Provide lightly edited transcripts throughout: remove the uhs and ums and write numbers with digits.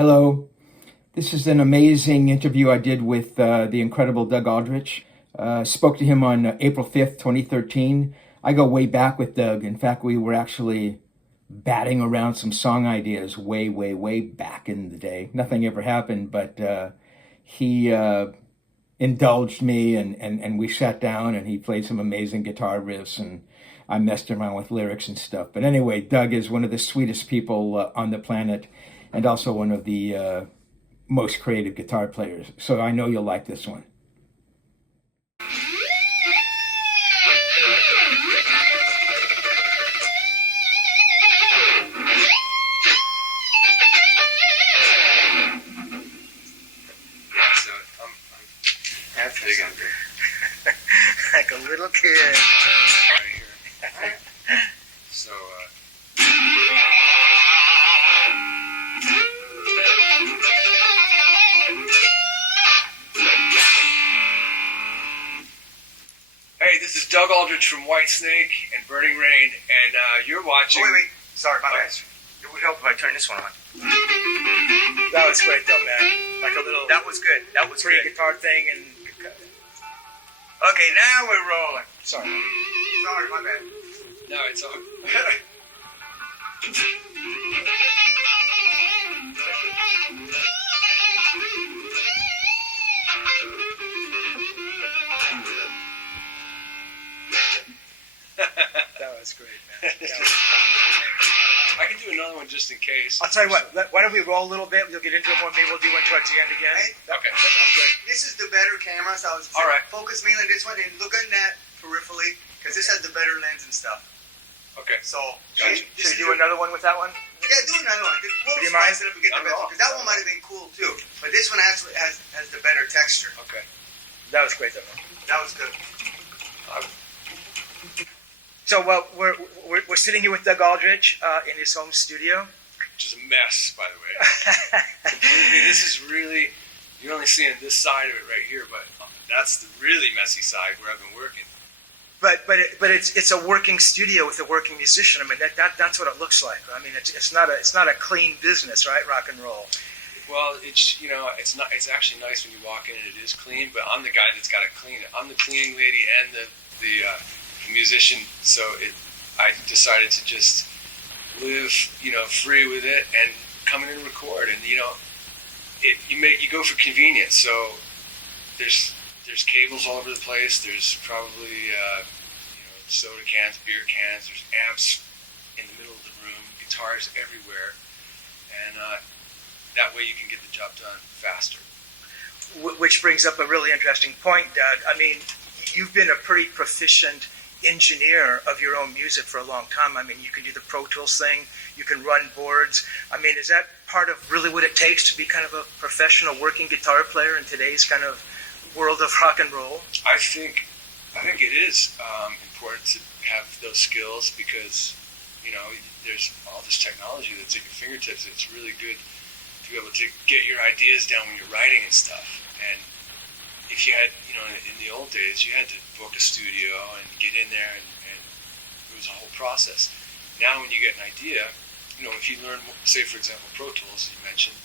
Hello. This is an amazing interview I did with the incredible Doug Aldrich. Spoke to him on April 5th, 2013. I go way back with Doug. In fact, we were actually batting around some song ideas way, way, way back in the day. Nothing ever happened, but he indulged me and we sat down and he played some amazing guitar riffs and I messed around with lyrics and stuff. But anyway, Doug is one of the sweetest people on the planet and also one of the most creative guitar players. So I know you'll like this one. Like a little kid. Right here. So, hey, this is Doug Aldrich from Whitesnake and Burning Rain, and you're watching... Oh, wait. Sorry, my bad. It would help if I turn this one on. That was great, though, man. Like a little... That was good. That was pretty good. guitar thing, and... Okay, now we're rolling. Sorry. Sorry, my bad. No, it's all... That was great, man. I can do another one just in case. I'll tell you what. Why don't we roll a little bit? We'll get into it more. Maybe we'll do one towards the end again. Okay. That's great. This is the better camera, so I was all right. Focus mainly on this one and look at that peripherally because this has the better lens and stuff. Okay. So, gotcha. Should we do another one with that one? Yeah, do another one. We'll spice it up and get the best one because that one might have been cool too. But this one actually has the better texture. Okay. That was great, though. That was good. Um, So we're sitting here with Doug Aldrich in his home studio. Which is a mess, by the way. Completely, this is really, you're only seeing this side of it right here, but that's the really messy side where I've been working. But it's a working studio with a working musician. I mean that's what it looks like. I mean it's not a clean business, right? Rock and roll. Well, it's it's actually nice when you walk in and it is clean, but I'm the guy that's got to clean it. I'm the cleaning lady and the musician, so I decided to just live, free with it and come in and record. And you go for convenience. So there's cables all over the place. There's probably soda cans, beer cans. There's amps in the middle of the room, guitars everywhere, and that way you can get the job done faster. Which brings up a really interesting point, Doug. I mean, you've been a pretty proficient engineer of your own music for a long time. I mean, you can do the Pro Tools thing, you can run boards. I mean, is that part of really what it takes to be kind of a professional working guitar player in today's kind of world of rock and roll? I think it is important to have those skills because, there's all this technology that's at your fingertips. It's really good to be able to get your ideas down when you're writing and stuff. And if you had, in the old days, you had to book a studio and get in there, and it was a whole process. Now, when you get an idea, if you learn, say, for example, Pro Tools, as you mentioned,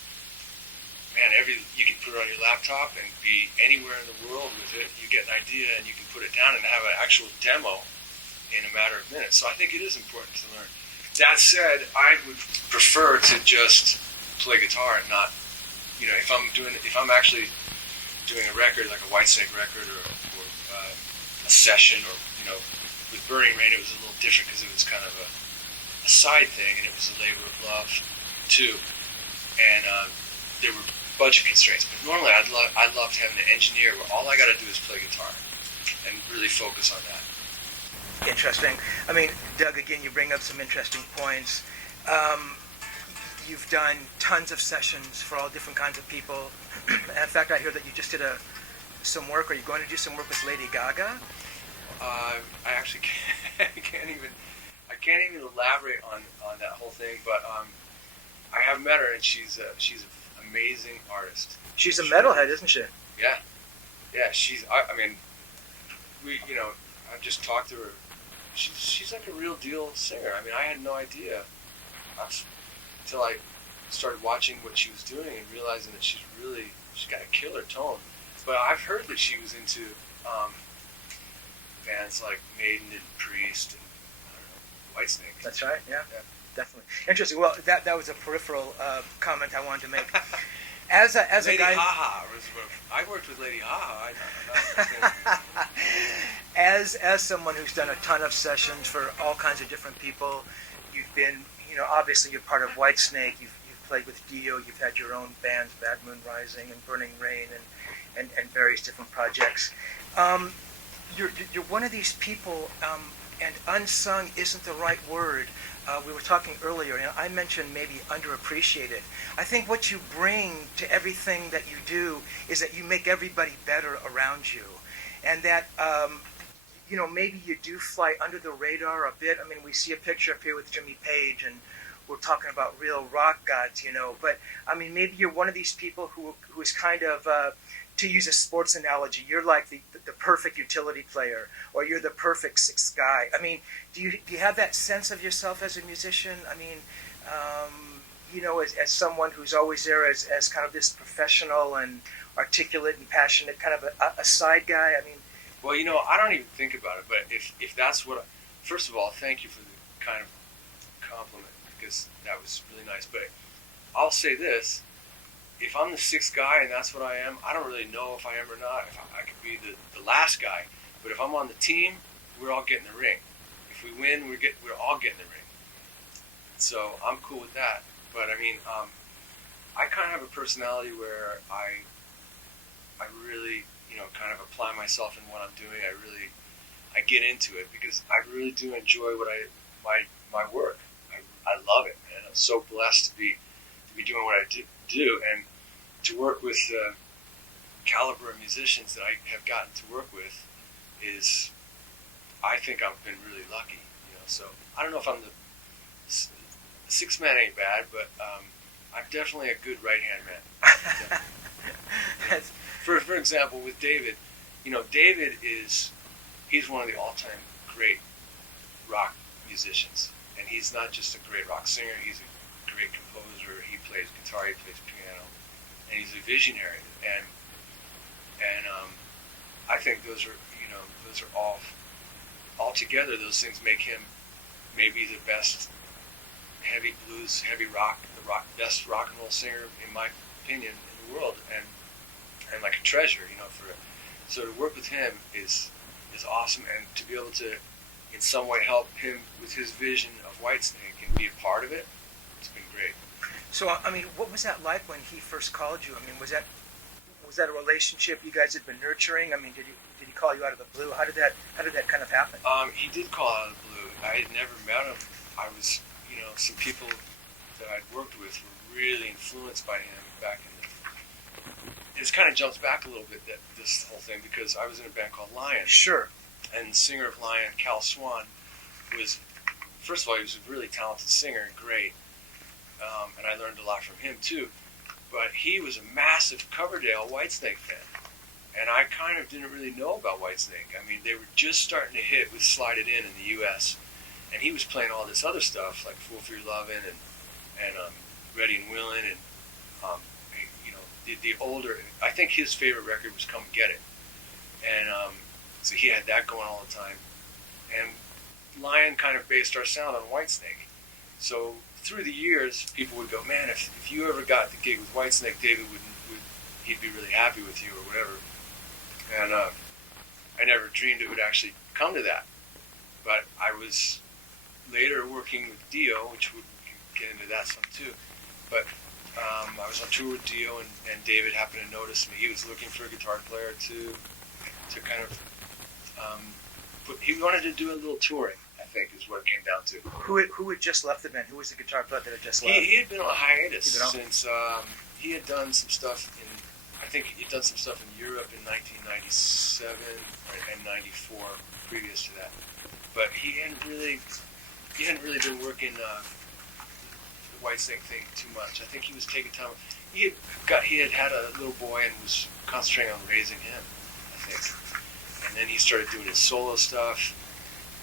man, you can put it on your laptop and be anywhere in the world with it. You get an idea and you can put it down and have an actual demo in a matter of minutes. So I think it is important to learn. That said, I would prefer to just play guitar and not, if I'm actually doing a record, like a Whitesnake record or a session, or, with Burning Rain, it was a little different because it was kind of a side thing, and it was a labor of love, too. And there were a bunch of constraints. But normally, I loved having an engineer where all I got to do is play guitar and really focus on that. Interesting. I mean, Doug, again, you bring up some interesting points. You've done tons of sessions for all different kinds of people. In fact, I hear that you just did some work. Are you going to do some work with Lady Gaga? I actually can't even elaborate on that whole thing. But I have met her, and she's an amazing artist. She's a metalhead, isn't she? Yeah. I mean, I've just talked to her. She's like a real deal singer. I mean, I had no idea until I started watching what she was doing and realizing that she's got a killer tone. But I've heard that she was into bands like Maiden and Priest and Whitesnake. That's right. Yeah. Definitely interesting. Well, that was a peripheral comment I wanted to make. As a Lady guy, Haha. I worked with Lady Haha. as someone who's done a ton of sessions for all kinds of different people, you've been, obviously you're part of Whitesnake. You've played with Dio. You've had your own bands, Bad Moon Rising and Burning Rain, and various different projects. You're one of these people, and unsung isn't the right word. We were talking earlier, and I mentioned maybe underappreciated. I think what you bring to everything that you do is that you make everybody better around you, and that maybe you do fly under the radar a bit. I mean, we see a picture up here with Jimmy Page, and we're talking about real rock gods, But I mean, maybe you're one of these people who is kind of, to use a sports analogy, you're like the perfect utility player, or you're the perfect sixth guy. I mean, do you have that sense of yourself as a musician? I mean, as someone who's always there as kind of this professional and articulate and passionate kind of a side guy. I mean, well, I don't even think about it. But if that's what, first of all, thank you for the kind of compliment, because that was really nice. But I'll say this. If I'm the sixth guy and that's what I am, I don't really know if I am or not. If I could be the last guy. But if I'm on the team, we're all getting the ring. If we win, we're all getting the ring. So I'm cool with that. But I mean, I kind of have a personality where I really, kind of apply myself in what I'm doing. I get into it because I really do enjoy my work. I love it, and I'm so blessed to be doing what I do, and to work with the caliber of musicians that I have gotten to work with is, I think I've been really lucky. So I don't know if I'm the sixth man ain't bad, but I'm definitely a good right hand man. For example, with David, David he's one of the all-time great rock musicians, and he's not just a great rock singer. He's a great composer. He plays guitar. He plays piano, and he's a visionary. And I think those are all together. Those things make him maybe the best heavy blues, heavy rock, best rock and roll singer in my opinion in the world, and like a treasure. So to work with him is awesome, and to be able to in some way help him with his vision of Whitesnake and be a part of it, it's been great. So I mean, what was that like when he first called you? I mean, was that a relationship you guys had been nurturing? I mean, did he call you out of the blue? How did that kind of happen? He did call out of the blue. I had never met him. I was, some people that I'd worked with were really influenced by him back in the. It kind of jumps back a little bit, this whole thing, because I was in a band called Lion. Sure. And the singer of Lion, Cal Swan, was, first of all, he was a really talented singer and great. And I learned a lot from him too. But he was a massive Coverdale Whitesnake fan. And I kind of didn't really know about Whitesnake. I mean, they were just starting to hit with Slide It In the U.S. And he was playing all this other stuff, like Fool for Your Lovin' and Ready and Willin', and the older, I think his favorite record was Come Get It. And so he had that going all the time. And Lion kind of based our sound on Whitesnake. So through the years, people would go, man, if you ever got the gig with Whitesnake, David he'd be really happy with you or whatever. And I never dreamed it would actually come to that. But I was later working with Dio, which we can get into that some too. But I was on tour with Dio, and David happened to notice me. He was looking for a guitar player to kind of he wanted to do a little touring, I think, is what it came down to. Who had just left the band? Who was the guitar player that had just left? He had been on a hiatus since he had done some stuff in Europe in 1997 and 94 previous to that. But he hadn't really been working the Whitesnake thing too much. I think he was taking time. He had a little boy and was concentrating on raising him, I think. And then he started doing his solo stuff,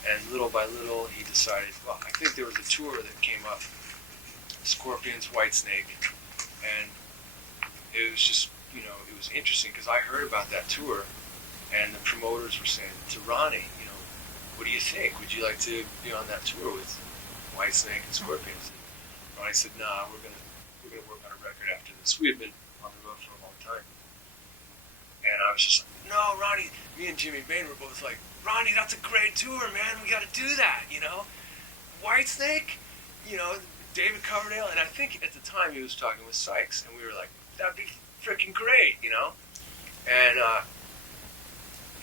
and little by little he decided, well, I think there was a tour that came up Scorpions, Whitesnake, and it was just, it was interesting because I heard about that tour, and the promoters were saying to Ronnie, what do you think? Would you like to be on that tour with Whitesnake and Scorpions? And Ronnie said, nah, we're gonna work on a record after this. We had been on the road for a long time. And I was just like, no, Ronnie, me and Jimmy Bain were both like, Ronnie, that's a great tour, man. We got to do that, Whitesnake, David Coverdale. And I think at the time he was talking with Sykes, and we were like, that'd be freaking great,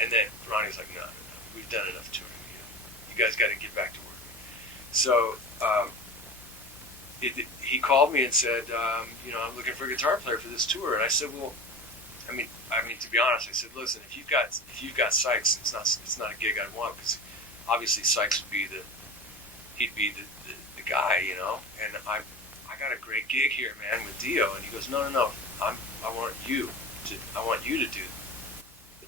And then Ronnie's like, no, we've done enough touring. You guys got to get back to work. So he called me and said, I'm looking for a guitar player for this tour. And I said, well, I mean, to be honest, I said, listen, if you've got Sykes, it's not a gig I'd want, because obviously Sykes would be he'd be the guy, And I got a great gig here, man, with Dio. And he goes, no, I want you to do the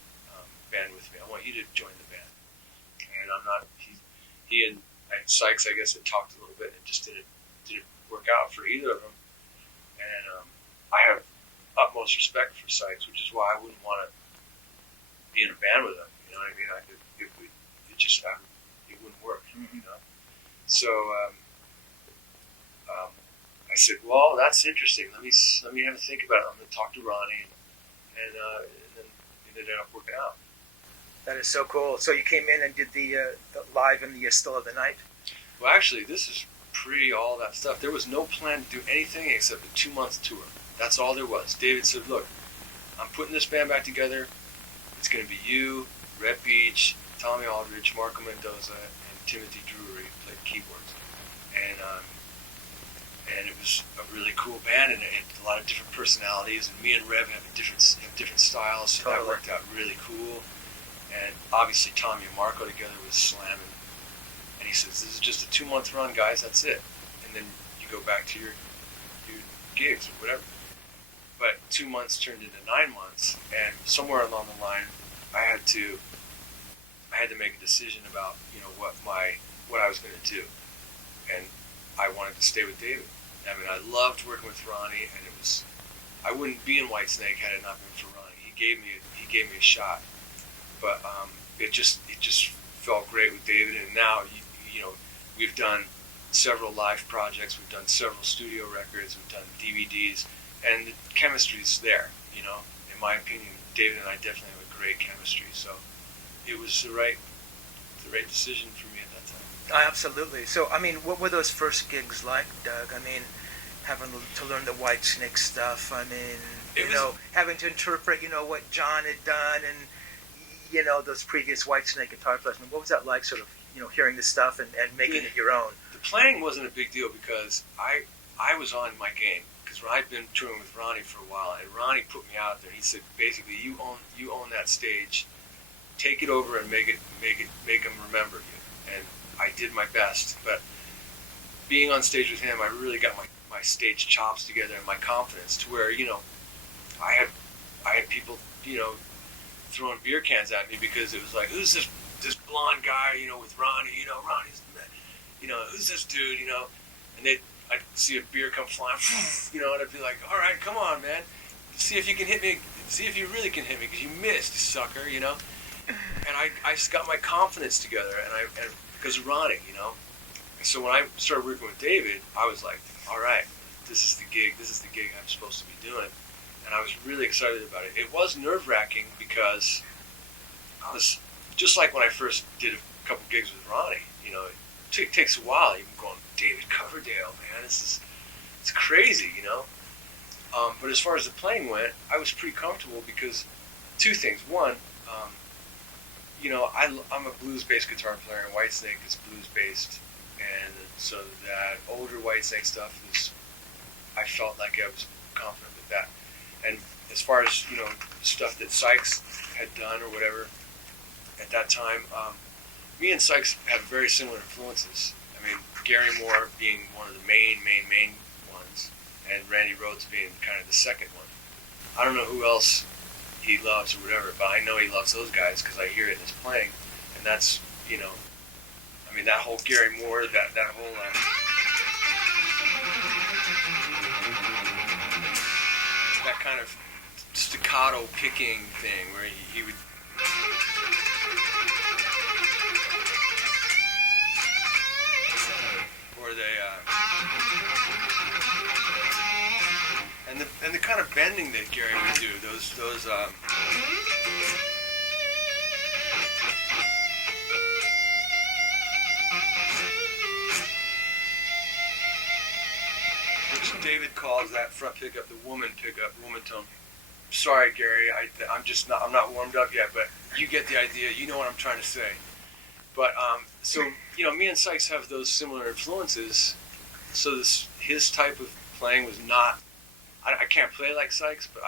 band with me. I want you to join the band. And I'm not. He and Sykes, I guess, had talked a little bit, and it just didn't work out for either of them. And I have utmost respect for Sykes, which is why I wouldn't want to be in a band with him. You know what I mean? It wouldn't work. So I said, well, that's interesting. Let me have a think about it. I'm going to talk to Ronnie, and then it ended up working out. That is so cool. So you came in and did the live in the Still of the Night? Well, actually, this is pre all that stuff. There was no plan to do anything except a 2-month tour. That's all there was. David said, look, I'm putting this band back together. It's going to be you, Rhett Beach, Tommy Aldrich, Marco Mendoza, and Timothy Drury played keyboards. And it was a really cool band, and it had a lot of different personalities, and me and Rev have different styles, so that worked out really cool. And obviously Tommy and Marco together was slamming. And he says, this is just a 2-month run, guys, that's it. And then you go back to your gigs or whatever. But 2 months turned into 9 months, and somewhere along the line, I had to make a decision about, what I was going to do. And I wanted to stay with David. I mean, I loved working with Ronnie, and I wouldn't be in Whitesnake had it not been for Ronnie. He gave me a shot. But it just felt great with David, and now we've done several live projects, we've done several studio records, we've done DVDs, and the chemistry's there. In my opinion, David and I definitely have a great chemistry. So it was the right decision for me at that time. Oh, absolutely. So I mean, what were those first gigs like, Doug? I mean, having to learn the Whitesnake stuff. I mean, having to interpret, what John had done, and those previous Whitesnake guitar players. I mean, what was that like, sort of, hearing this stuff and making it your own? The playing wasn't a big deal because I was on my game, because I'd been touring with Ronnie for a while, and Ronnie put me out there. He said, basically, you own that stage, take it over and make them remember you. And I did my best, but being on stage with him, I really got my stage chops together and my confidence to where, I had people, throwing beer cans at me because it was like, who's this blonde guy, with Ronnie, Ronnie's the man, who's this dude, and I'd see a beer come flying, and I'd be like, all right, come on, man, see if you can hit me, see if you really can hit me, because you missed, sucker, and I just got my confidence together, and because of Ronnie, and so when I started working with David, I was like, all right, this is the gig I'm supposed to be doing. And I was really excited about it. It was nerve-wracking because I was, just like when I first did a couple gigs with Ronnie, it takes a while, even going, David Coverdale, man, it's crazy, But as far as the playing went, I was pretty comfortable because two things. One, I'm a blues-based guitar player, and Whitesnake is blues-based. And so that older Whitesnake stuff I felt like I was confident with that. And as far as, stuff that Sykes had done or whatever at that time, me and Sykes have very similar influences. I mean, Gary Moore being one of the main ones, and Randy Rhoads being kind of the second one. I don't know who else he loves or whatever, but I know he loves those guys because I hear it in his playing. And that's, that whole Gary Moore, that whole... kind of staccato picking thing where he would. Or they. And the kind of bending that Gary would do, those which David calls that front pickup the woman pickup, woman tone. Sorry, Gary, I'm not warmed up yet, but you get the idea. You know what I'm trying to say. But so me and Sykes have those similar influences. So his type of playing was not. I can't play like Sykes, but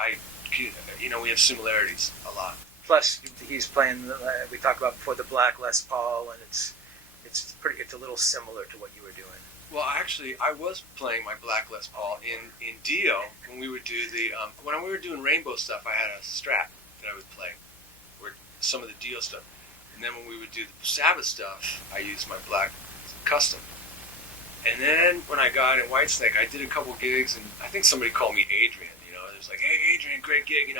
we have similarities a lot. Plus, he's playing. We talked about before the black Les Paul, and it's a little similar to what you were doing. Well, actually, I was playing my black Les Paul in Dio when we would do when we were doing Rainbow stuff. I had a Strat that I would play, or some of the Dio stuff, and then when we would do the Sabbath stuff, I used my black custom. And then when I got in Whitesnake, I did a couple gigs, and I think somebody called me Adrian. It was like, "Hey, Adrian, great gig," And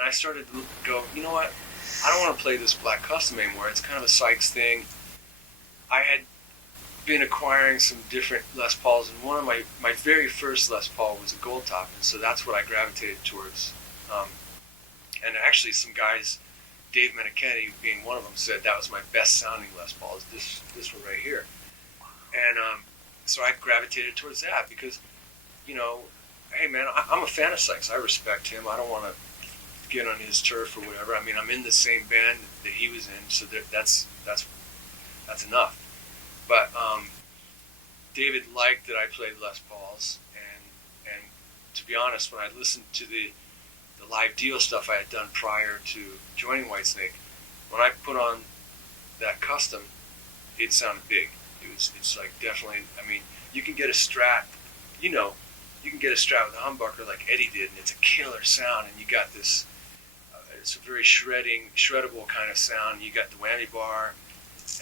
I started to go, you know what? I don't want to play this black custom anymore. It's kind of a Sykes thing. I had been acquiring some different Les Pauls, and one of my very first Les Paul was a gold top, and so that's what I gravitated towards. And actually, some guys, Dave Menichetti being one of them, said that was my best sounding Les Paul. Is this one right here? And so I gravitated towards that because, hey man, I'm a fan of Sykes. I respect him. I don't want to get on his turf or whatever. I mean, I'm in the same band that he was in, so that's enough. But David liked that I played Les Pauls, and to be honest, when I listened to the live Dio stuff I had done prior to joining Whitesnake, when I put on that custom, it sounded big. It's like definitely. I mean, you can get a Strat, you can get a Strat with a humbucker like Eddie did, and it's a killer sound. And you got this. It's a very shreddable kind of sound. You got the whammy bar,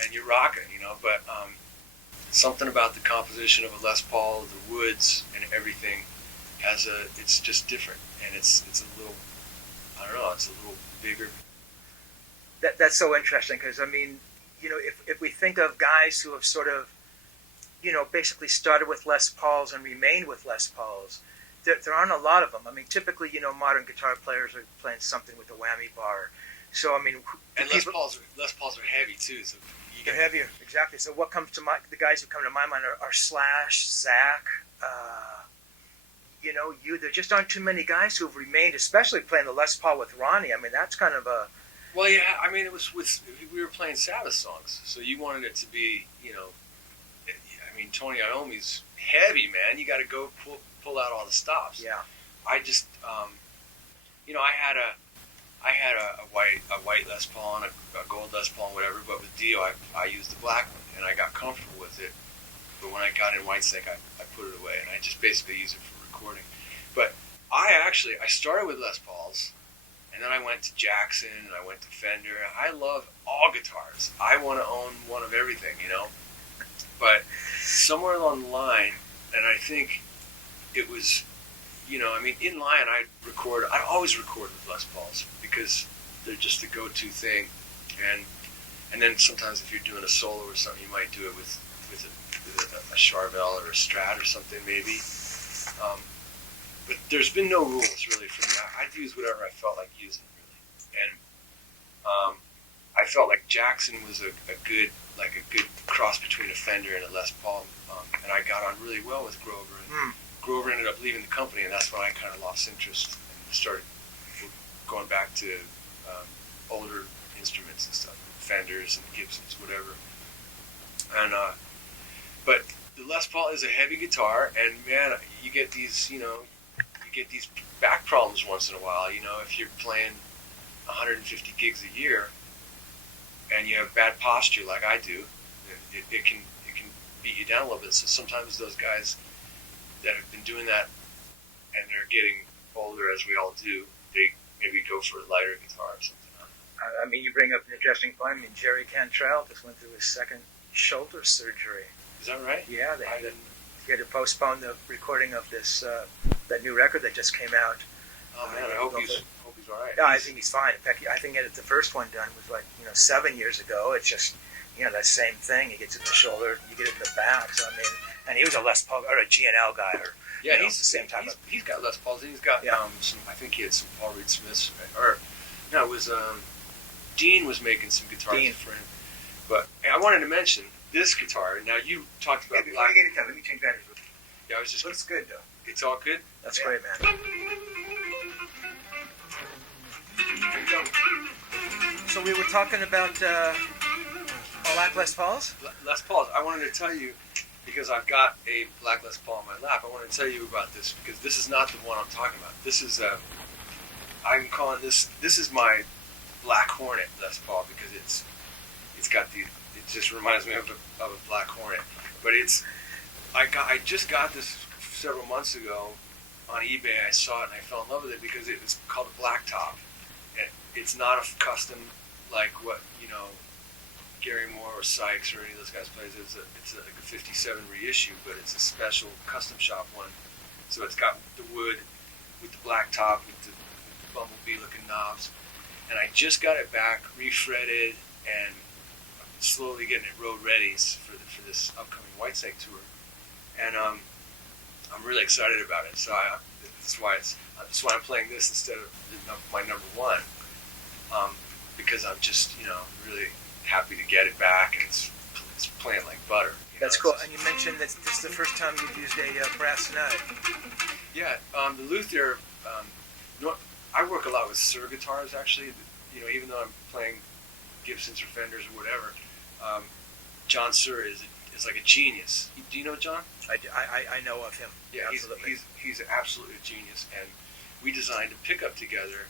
and you're rocking, But something about the composition of a Les Paul, the woods, and everything it's just different, and it's a little. I don't know. It's a little bigger. That's so interesting because I mean. If we think of guys who have sort of, basically started with Les Pauls and remained with Les Pauls, there aren't a lot of them. I mean, typically, modern guitar players are playing something with a whammy bar. So, I mean... And Les Pauls are heavy, too. So they're heavier, exactly. So what comes to the guys who come to my mind are Slash, Zach, there just aren't too many guys who've remained, especially playing the Les Paul with Ronnie. I mean, that's kind of a... Well, yeah, I mean, we were playing Sabbath songs, so you wanted it to be, I mean, Tony Iommi's heavy, man. You got to go pull out all the stops. Yeah. I just, I had a white Les Paul and a gold Les Paul and whatever, but with Dio, I used the black one, and I got comfortable with it. But when I got in Whitesnake, I put it away, and I just basically use it for recording. But I started with Les Pauls. And then I went to Jackson, and I went to Fender. I love all guitars. I want to own one of everything, But somewhere along the line, and I think it was, in line I always record with Les Pauls because they're just the go-to thing. And then sometimes if you're doing a solo or something, you might do it with a Charvel or a Strat or something maybe. But there's been no rules really for me. I'd use whatever I felt like using really, and I felt like Jackson was a good cross between a Fender and a Les Paul, and I got on really well with Grover. And Grover ended up leaving the company, and that's when I kind of lost interest and started going back to older instruments and stuff, Fenders and Gibsons, whatever. And but the Les Paul is a heavy guitar, and man, you get these, get these back problems once in a while. If you're playing 150 gigs a year and you have bad posture like I do, it can beat you down a little bit. So sometimes those guys that have been doing that and they're getting older, as we all do, they maybe go for a lighter guitar or something. I mean, you bring up an interesting point. I mean, Jerry Cantrell just went through his second shoulder surgery. Is that right? Yeah, he had to postpone the recording of this that new record that just came out. Oh man, I hope he's all right. Yeah, I think he's fine. In fact, I think the first one done was 7 years ago. It's just that same thing. He gets it in the shoulder, you get it in the back. So I mean, and he was a Les Paul or a G&L guy, or yeah, he's the same time. He's got Les Pauls. He's got some. I think he had some Paul Reed Smiths, or no, it was Dean was making some guitars for him. But I wanted to mention this guitar. Now you talked about black. Let me change that. Yeah, I was just. Looks good though. It's all good. That's great, man. So we were talking about black Les Pauls? Les Pauls. I wanted to tell you, because I've got a black Les Paul in my lap, I want to tell you about this, because this is not the one I'm talking about. This is, I'm calling this is my Black Hornet Les Paul, because it's got it just reminds me of a Black Hornet. But I just got this several months ago on eBay. I saw it and I fell in love with it because it was called a Black Top. It's not a custom like what Gary Moore or Sykes or any of those guys plays. It's like a 57 reissue, but it's a special custom shop one. So it's got the wood with the black top with the bumblebee looking knobs. And I just got it back, refretted, and I'm slowly getting it road ready for this upcoming Whitesnake tour. And I'm really excited about it. So that's why I'm playing this instead of my number one. Because I'm just, really happy to get it back, and it's playing like butter. That's cool. And you mentioned that this is the first time you've used a brass nut. Yeah, the Luthier. I work a lot with Suhr guitars, actually. Even though I'm playing Gibsons or Fenders or whatever, John Suhr is like a genius. Do you know John? I know of him. Yeah, absolutely. He's absolutely a genius, and we designed a pickup together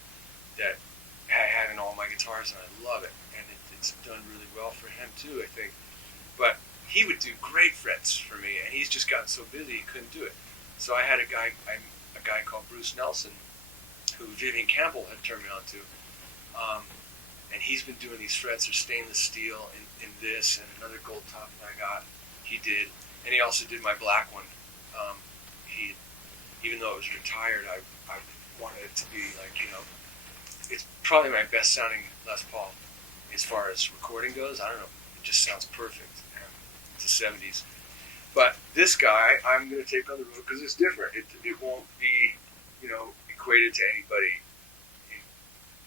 that I had in all my guitars, and I love it. And it's done really well for him too, I think. But he would do great frets for me, and he's just gotten so busy he couldn't do it. So I had a guy called Bruce Nelson, who Vivian Campbell had turned me on to, and he's been doing these frets. They're stainless steel in this and another gold top that I got. He did, and he also did my black one. Even though it was retired, I wanted it to be like, it's probably my best sounding Les Paul as far as recording goes. I don't know, it just sounds perfect. It's the 70s. But this guy, I'm going to take on the road because it's different. It won't be, equated to anybody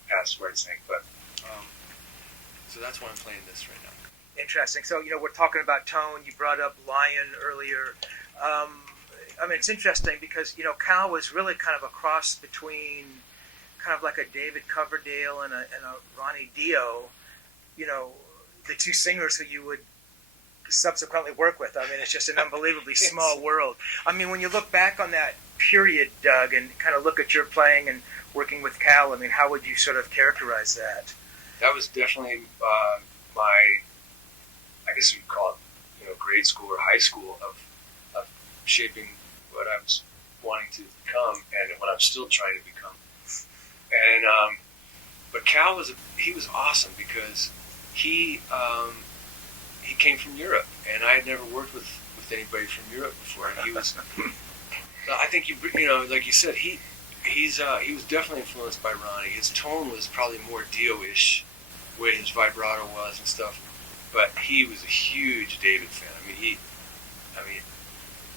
past Whitesnake. But so that's why I'm playing this right now. Interesting. So, we're talking about tone. You brought up Lion earlier. It's interesting because, Cal was really kind of a cross between kind of like a David Coverdale and a Ronnie Dio, the two singers who you would subsequently work with. It's just an unbelievably small world. When you look back on that period, Doug, and kind of look at your playing and working with Cal, how would you sort of characterize that? That was definitely my, I guess you'd call it, grade school or high school of shaping what I was wanting to become and what I'm still trying to become. And but Cal was awesome because he came from Europe, and I had never worked with anybody from Europe before. And he was, I think like you said, he was definitely influenced by Ronnie. His tone was probably more Dio-ish, the way his vibrato was and stuff. But he was a huge David fan.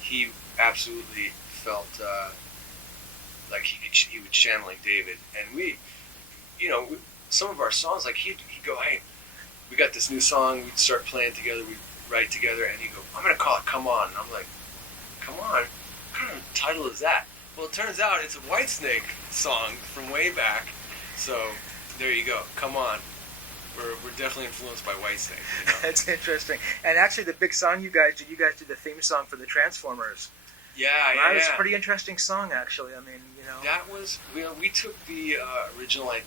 He absolutely felt like he was channeling David. And we, some of our songs, like he'd go, hey, we got this new song, we'd start playing together, we'd write together, and he'd go, I'm going to call it Come On. And I'm like, Come On? What kind of title is that? Well, it turns out it's a Whitesnake song from way back. So there you go, Come On. We're definitely influenced by Whitesnake. That's interesting. And actually, the big song you guys did the theme song for the Transformers. Yeah. That was a pretty interesting song, actually. That was, we took the original, what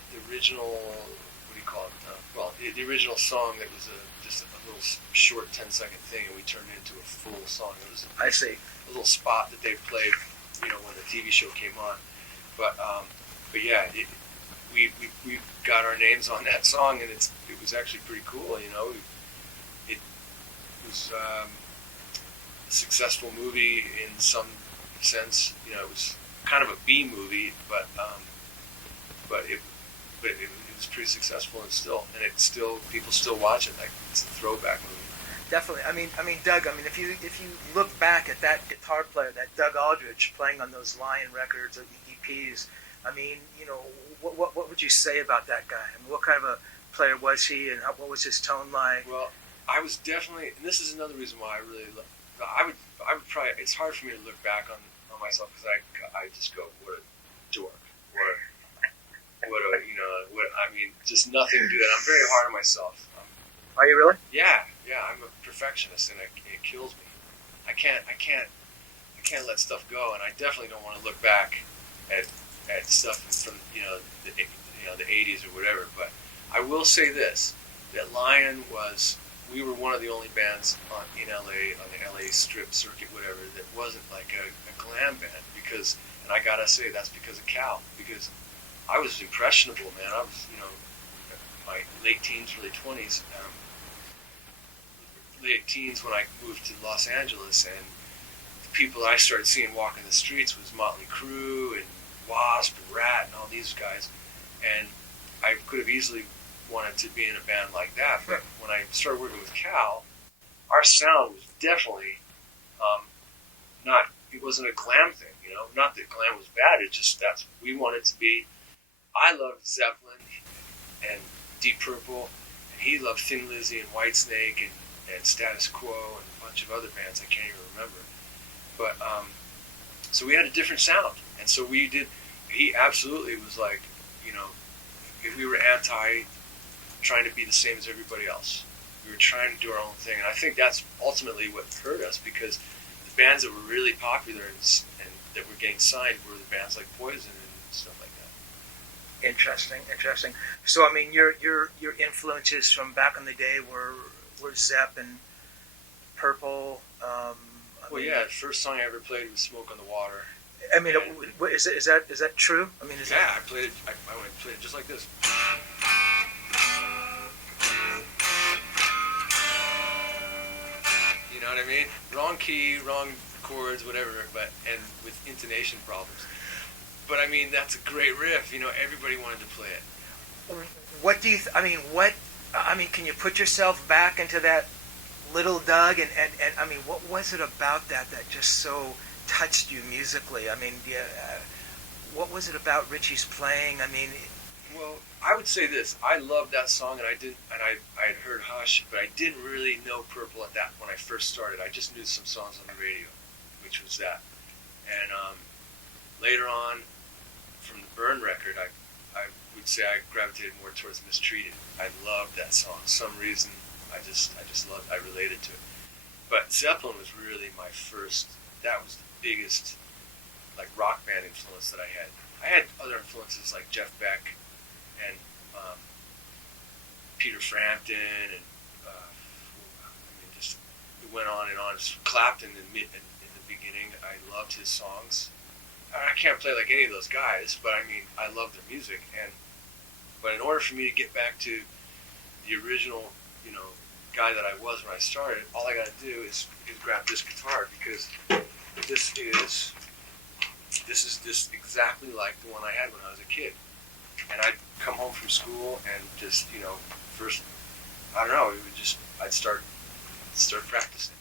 do you call it? The original song that was just a little short 10-second thing, and we turned it into a full song. It was a little spot that they played, when the TV show came on. But yeah, we got our names on that song, and it was actually pretty cool. It was a successful movie in some sense. It was kind of a B movie, but pretty successful, and it's still people still watch it. Like, it's a throwback movie. Definitely. I mean, Doug. I mean, if you look back at that guitar player, that Doug Aldrich playing on those Lion records or the EPs, I mean, you know, what would you say about that guy? I mean, what kind of a player was he, and what was his tone like? Well, I was definitely, and this is another reason why I really love. I would probably. It's hard for me to look back on myself because I just go, what a dork, what a I mean, just nothing good. I'm very hard on myself. Are you really? Yeah. I'm a perfectionist, and it kills me. I can't let stuff go, and I definitely don't want to look back at stuff from the 80s or whatever. But I will say this: that Lion we were one of the only bands in LA on the LA Strip circuit, whatever, that wasn't like a glam band, because, and I gotta say that's because of Cal, because I was impressionable, man. I was, my late teens, early 20s. Late teens when I moved to Los Angeles, and the people I started seeing walking the streets was Motley Crue and Wasp and Rat and all these guys, and I could have easily wanted to be in a band like that, but when I started working with Cal, our sound was definitely it wasn't a glam thing, not that glam was bad, it's just that's what we wanted to be. I loved Zeppelin and Deep Purple, and he loved Thin Lizzy and Whitesnake and Status Quo and a bunch of other bands I can't even remember. But so we had a different sound, and so he absolutely was like, if we were trying to be the same as everybody else. We were trying to do our own thing, and I think that's ultimately what hurt us, because the bands that were really popular and that were getting signed were the bands like Poison and stuff like that. Interesting. So I mean, your influences from back in the day were Zepp and Purple. The first song I ever played was "Smoke on the Water." I mean, is that true? I mean, I played it. I went and played it just like this. You know what I mean? Wrong key, wrong chords, whatever, and with intonation problems. But I mean, that's a great riff. Everybody wanted to play it. What do you? Can you put yourself back into that little Doug? And I mean, what was it about that just so touched you musically? I mean, what was it about Richie's playing? I mean, well, I would say this: I loved that song, and I had heard Hush, but I didn't really know Purple at that when I first started. I just knew some songs on the radio, which was that. And later on, from the Burn record, I would say I gravitated more towards Mistreated. I loved that song. For some reason, I just loved. I related to it. But Zeppelin was really my first. That was the biggest, like, rock band influence that I had. I had other influences like Jeff Beck and Peter Frampton, and just it went on and on. Clapton in the beginning, I loved his songs. I can't play like any of those guys, but I mean, I love their music. But in order for me to get back to the original, guy that I was when I started, all I got to do is grab this guitar, because this is just exactly like the one I had when I was a kid. And I'd come home from school and just, first, I don't know, I'd start practicing,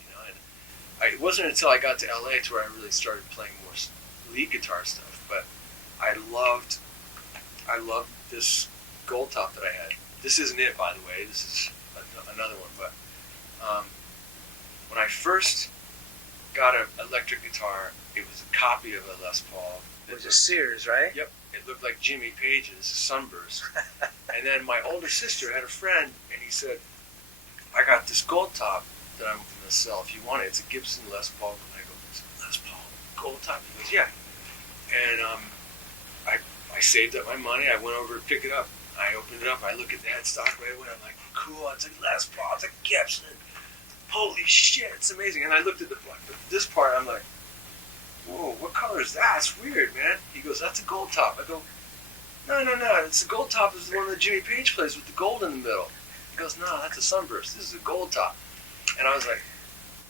and it wasn't until I got to LA to where I really started playing more lead guitar stuff. But I loved this gold top that I had. This isn't it, by the way. This is another one. But when I first got an electric guitar, it was a copy of a Les Paul. It was a Sears, right? Yep. It looked like Jimmy Page's Sunburst. And then my older sister had a friend, and he said, I got this gold top that I'm going to sell if you want it. It's a Gibson Les Paul. And I go, Les Paul, gold top? He goes, yeah. And I saved up my money. I went over to pick it up. I opened it up. I look at the headstock right away. I'm like, cool. It's a Les Paul. It's a Gibson. Holy shit, it's amazing. And I looked at this part. I'm like, whoa, what color is that? It's weird, man. He goes, that's a gold top. I go, no. It's the gold top is the one that Jimmy Page plays with the gold in the middle. He goes, no, that's a Sunburst. This is a gold top. And I was like,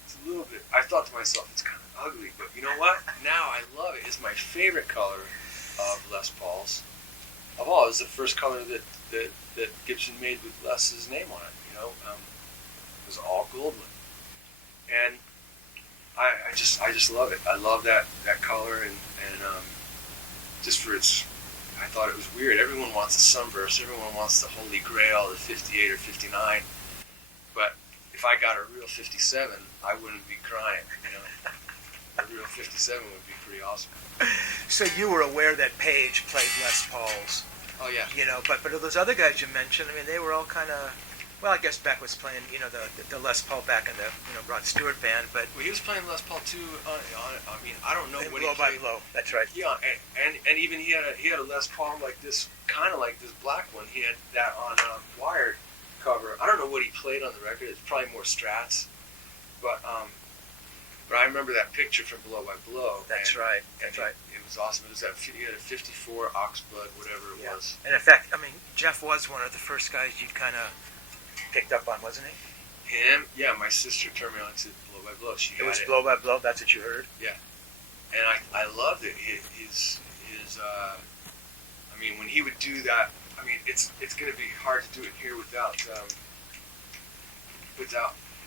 it's a little bit. I thought to myself, it's kind of ugly, but you know what? Now I love it. It's my favorite color of Les Paul's. Of all, it was the first color that that Gibson made with Les's name on it. You know, it was all Goldwyn, and I just love it. I love that color, and just for its. I thought it was weird. Everyone wants a sunburst. Everyone wants the Holy Grail, the 58 or 59. But if I got a real 57, I wouldn't be crying. You know, a real 57 would be pretty awesome. So you were aware that Page played Les Pauls. Oh yeah. You know, but those other guys you mentioned, I mean, they were all kind of. Well, I guess Beck was playing, you know, the Les Paul back in the, you know, Rod Stewart band, but... Well, he was playing Les Paul too. I mean, I don't know what Blow he played. by Blow. That's right. Yeah, and even he had a Les Paul like this, kind of like this black one. He had that on Wired cover. I don't know what he played on the record. It's probably more Strats, but I remember that picture from Blow by Blow. That's right. That's right. It was awesome. It was that he had a 54 Oxblood, whatever it was. And in fact, I mean, Jeff was one of the first guys you kind of picked up on, wasn't he? Him? Yeah, my sister turned me on to Blow by Blow. It was Blow by Blow. That's what you heard. Yeah, and I loved it. His I mean, when he would do that, I mean, it's going to be hard to do it here without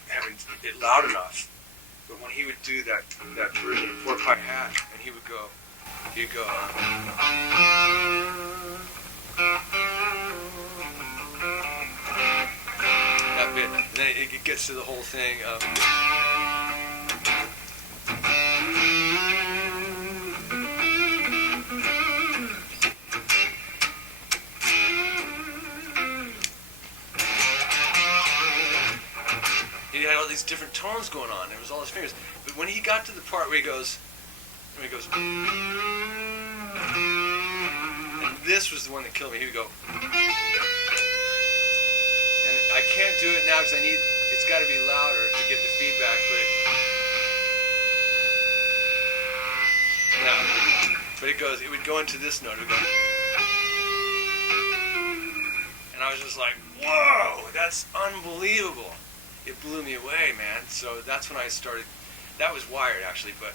having it loud enough. But when he would do that version of 4-pipe hat, and he'd go. That bit, and then it gets to the whole thing of. He had all these different tones going on. There was all his fingers, but when he got to the part where he goes, and this was the one that killed me. He would go. I can't do it now because it's got to be louder to get the feedback, it would go into this note, it would go, and I was just like, whoa, that's unbelievable. It blew me away, man. So that's when I started, that was Wired actually, but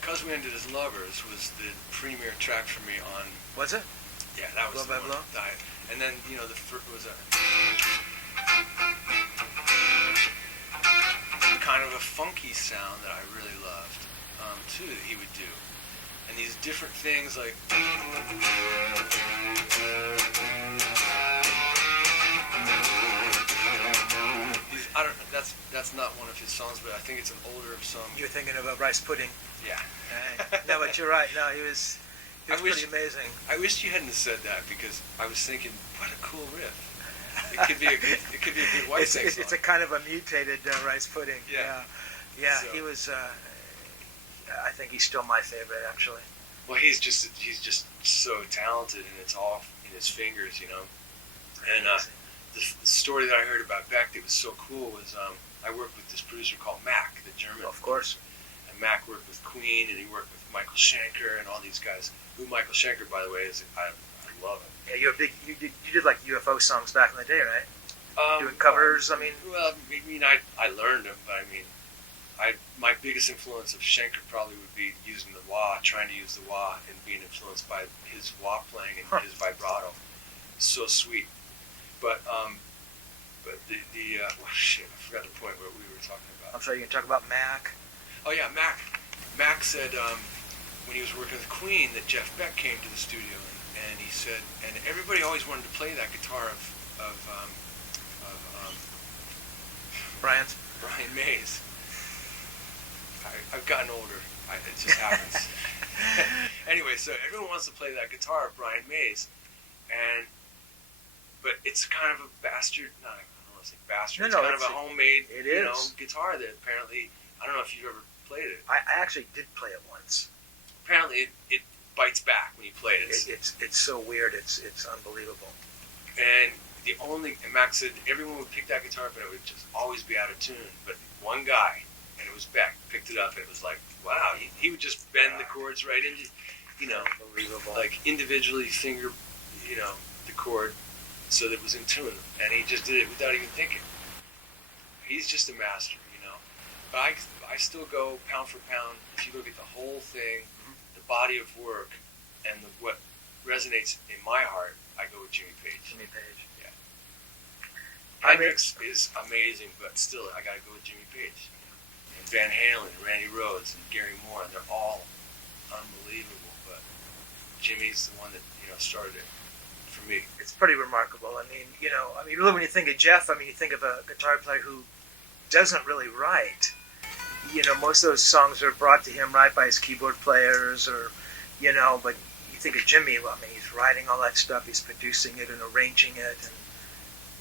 Cause We Ended as Lovers was the premiere track for me on. Was it? Yeah, that was Blow by Blow? And then, you know, the first was a kind of a funky sound that I really loved, too, that he would do. And these different things like... I don't know, that's not one of his songs, but I think it's an older song. You're thinking of Rice Pudding. Yeah. No, but you're right. No, he was pretty amazing. I wish you hadn't said that because I was thinking, what a cool riff. It could be a good Whitesnake song. It's a kind of a mutated Rice Pudding. Yeah. So. He was. I think he's still my favorite, actually. Well, he's just so talented, and it's all in his fingers, you know. And the story that I heard about Beck that was so cool was I worked with this producer called Mac, the German. Of course. And Mac worked with Queen, and he worked with Michael Schenker and all these guys. Who Michael Schenker, by the way, is I love him. Yeah, you're a big. You did like UFO songs back in the day, right? Doing covers. I mean. Well, I mean, I learned them, but I mean, my biggest influence of Schenker probably would be using the wah, trying to use the wah, and being influenced by his wah playing and his vibrato. So sweet. But shit, I forgot the point what we were talking about. I'm sorry, you can talk about Mac. Oh yeah, Mac. Mac said when he was working with Queen that Jeff Beck came to the studio and he said, and everybody always wanted to play that guitar of Brian May's. I've gotten older. It just happens. Anyway, so everyone wants to play that guitar of Brian May's, but it's kind of a bastard. I don't want to say bastard. It's kind of a homemade, guitar that apparently I don't know if you've ever played it. I actually did play it once. Apparently, it bites back when you play it. It's so weird. It's unbelievable. And Max said everyone would pick that guitar up and it would just always be out of tune. But one guy, and it was Beck, picked it up and it was like, wow, he would just bend the chords right into, unbelievable. Like individually finger, the chord so that it was in tune. And he just did it without even thinking. He's just a master, But I still go pound for pound. If you look at the whole thing, the body of work, and what resonates in my heart I go with Jimmy Page. Jimmy Page. Yeah. I mean, Hendrix is amazing, but still, I gotta go with Jimmy Page. And Van Halen, and Randy Rhoads, and Gary Moore, and they're all unbelievable. But Jimmy's the one that started it for me. it's pretty remarkable. I mean, really when you think of Jeff, I mean, you think of a guitar player who doesn't really write. Most of those songs are brought to him right by his keyboard players, or but you think of Jimmy, well, I mean, he's writing all that stuff, he's producing it and arranging it, and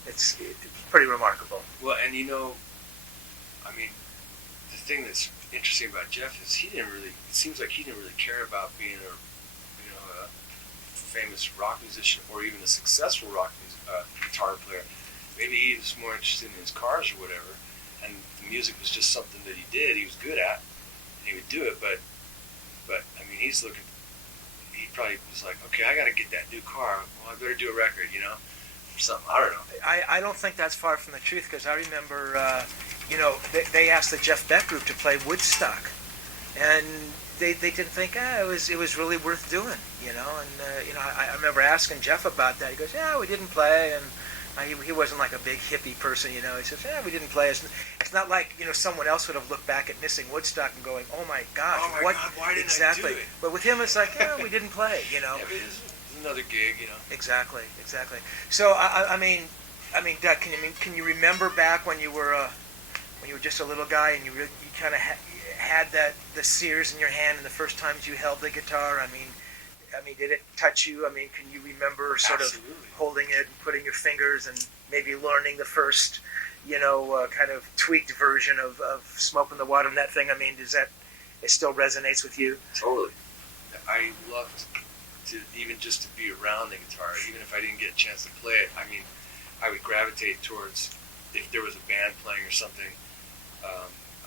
it's pretty remarkable. Well, and I mean, the thing that's interesting about Jeff is it seems like he didn't really care about being a famous rock musician or even a successful guitar player. Maybe he was more interested in his cars or whatever, and the music was just something that he did, he was good at, and he would do it, but I mean, he probably was like, okay, I gotta get that new car, well, I better do a record, or something, I don't know. I don't think that's far from the truth, because I remember, they asked the Jeff Beck group to play Woodstock, and they didn't think it was really worth doing, and I remember asking Jeff about that. He goes, yeah, we didn't play, and he wasn't like a big hippie person, He says, yeah, we didn't play. It's not like someone else would have looked back at missing Woodstock and going, oh my gosh, God, why didn't exactly? I do it? But with him, it's like, yeah, we didn't play, Yeah, but it's another gig, Exactly. So I mean, Doug, can you remember back when you were just a little guy and you kind of had the Sears in your hand, and the first times you held the guitar? I mean, did it touch you? I mean, can you remember sort Absolutely. of holding it and putting your fingers and maybe learning the first, kind of tweaked version of Smoke in the Water and that thing? I mean, it still resonates with you? Totally. I loved just to be around the guitar, even if I didn't get a chance to play it. I mean, I would gravitate towards, if there was a band playing or something,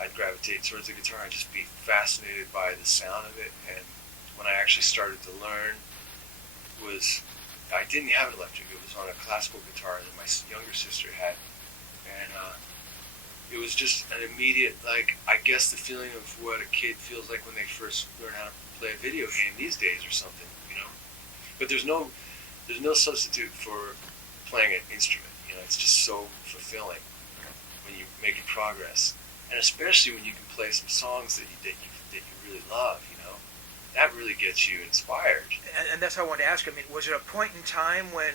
I'd gravitate towards the guitar and just be fascinated by the sound of it. And when I actually started to learn, I didn't have an electric. It was on a classical guitar that my younger sister had, and it was just an immediate, I guess, the feeling of what a kid feels like when they first learn how to play a video game these days or something, But there's no substitute for playing an instrument. It's just so fulfilling when you're making progress, and especially when you can play some songs that you really love. That really gets you inspired. And that's what I wanted to ask you. I mean, was there a point in time when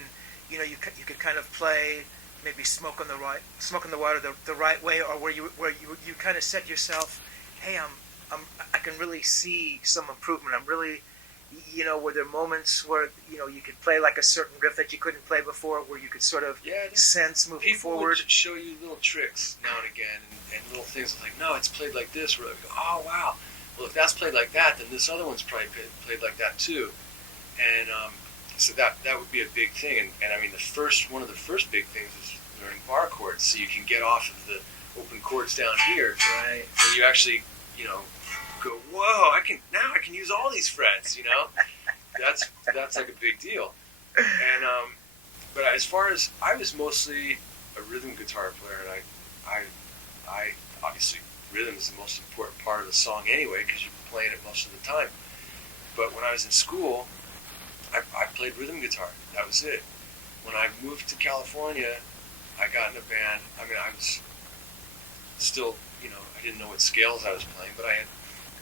you could kind of play maybe Smoke in the Water the right way, or where you kind of said to yourself, hey, I can really see some improvement. I'm really, were there moments where you could play like a certain riff that you couldn't play before, where you could sort of sense moving forward? People would show you little tricks now and again, and little things like, no, it's played like this. Where go, oh wow, well if that's played like that, then this other one's probably played like that too. And so that would be a big thing. And I mean, one of the first big things is learning bar chords, so you can get off of the open chords down here, right? And you actually, go, whoa! I can use all these frets. That's like a big deal. And but as far as I was mostly a rhythm guitar player, and I obviously rhythm is the most important part of the song anyway, because you're playing it most of the time. But when I was in school, I played rhythm guitar. That was it. When I moved to California, I got in a band. I mean, I was still, I didn't know what scales I was playing, but I had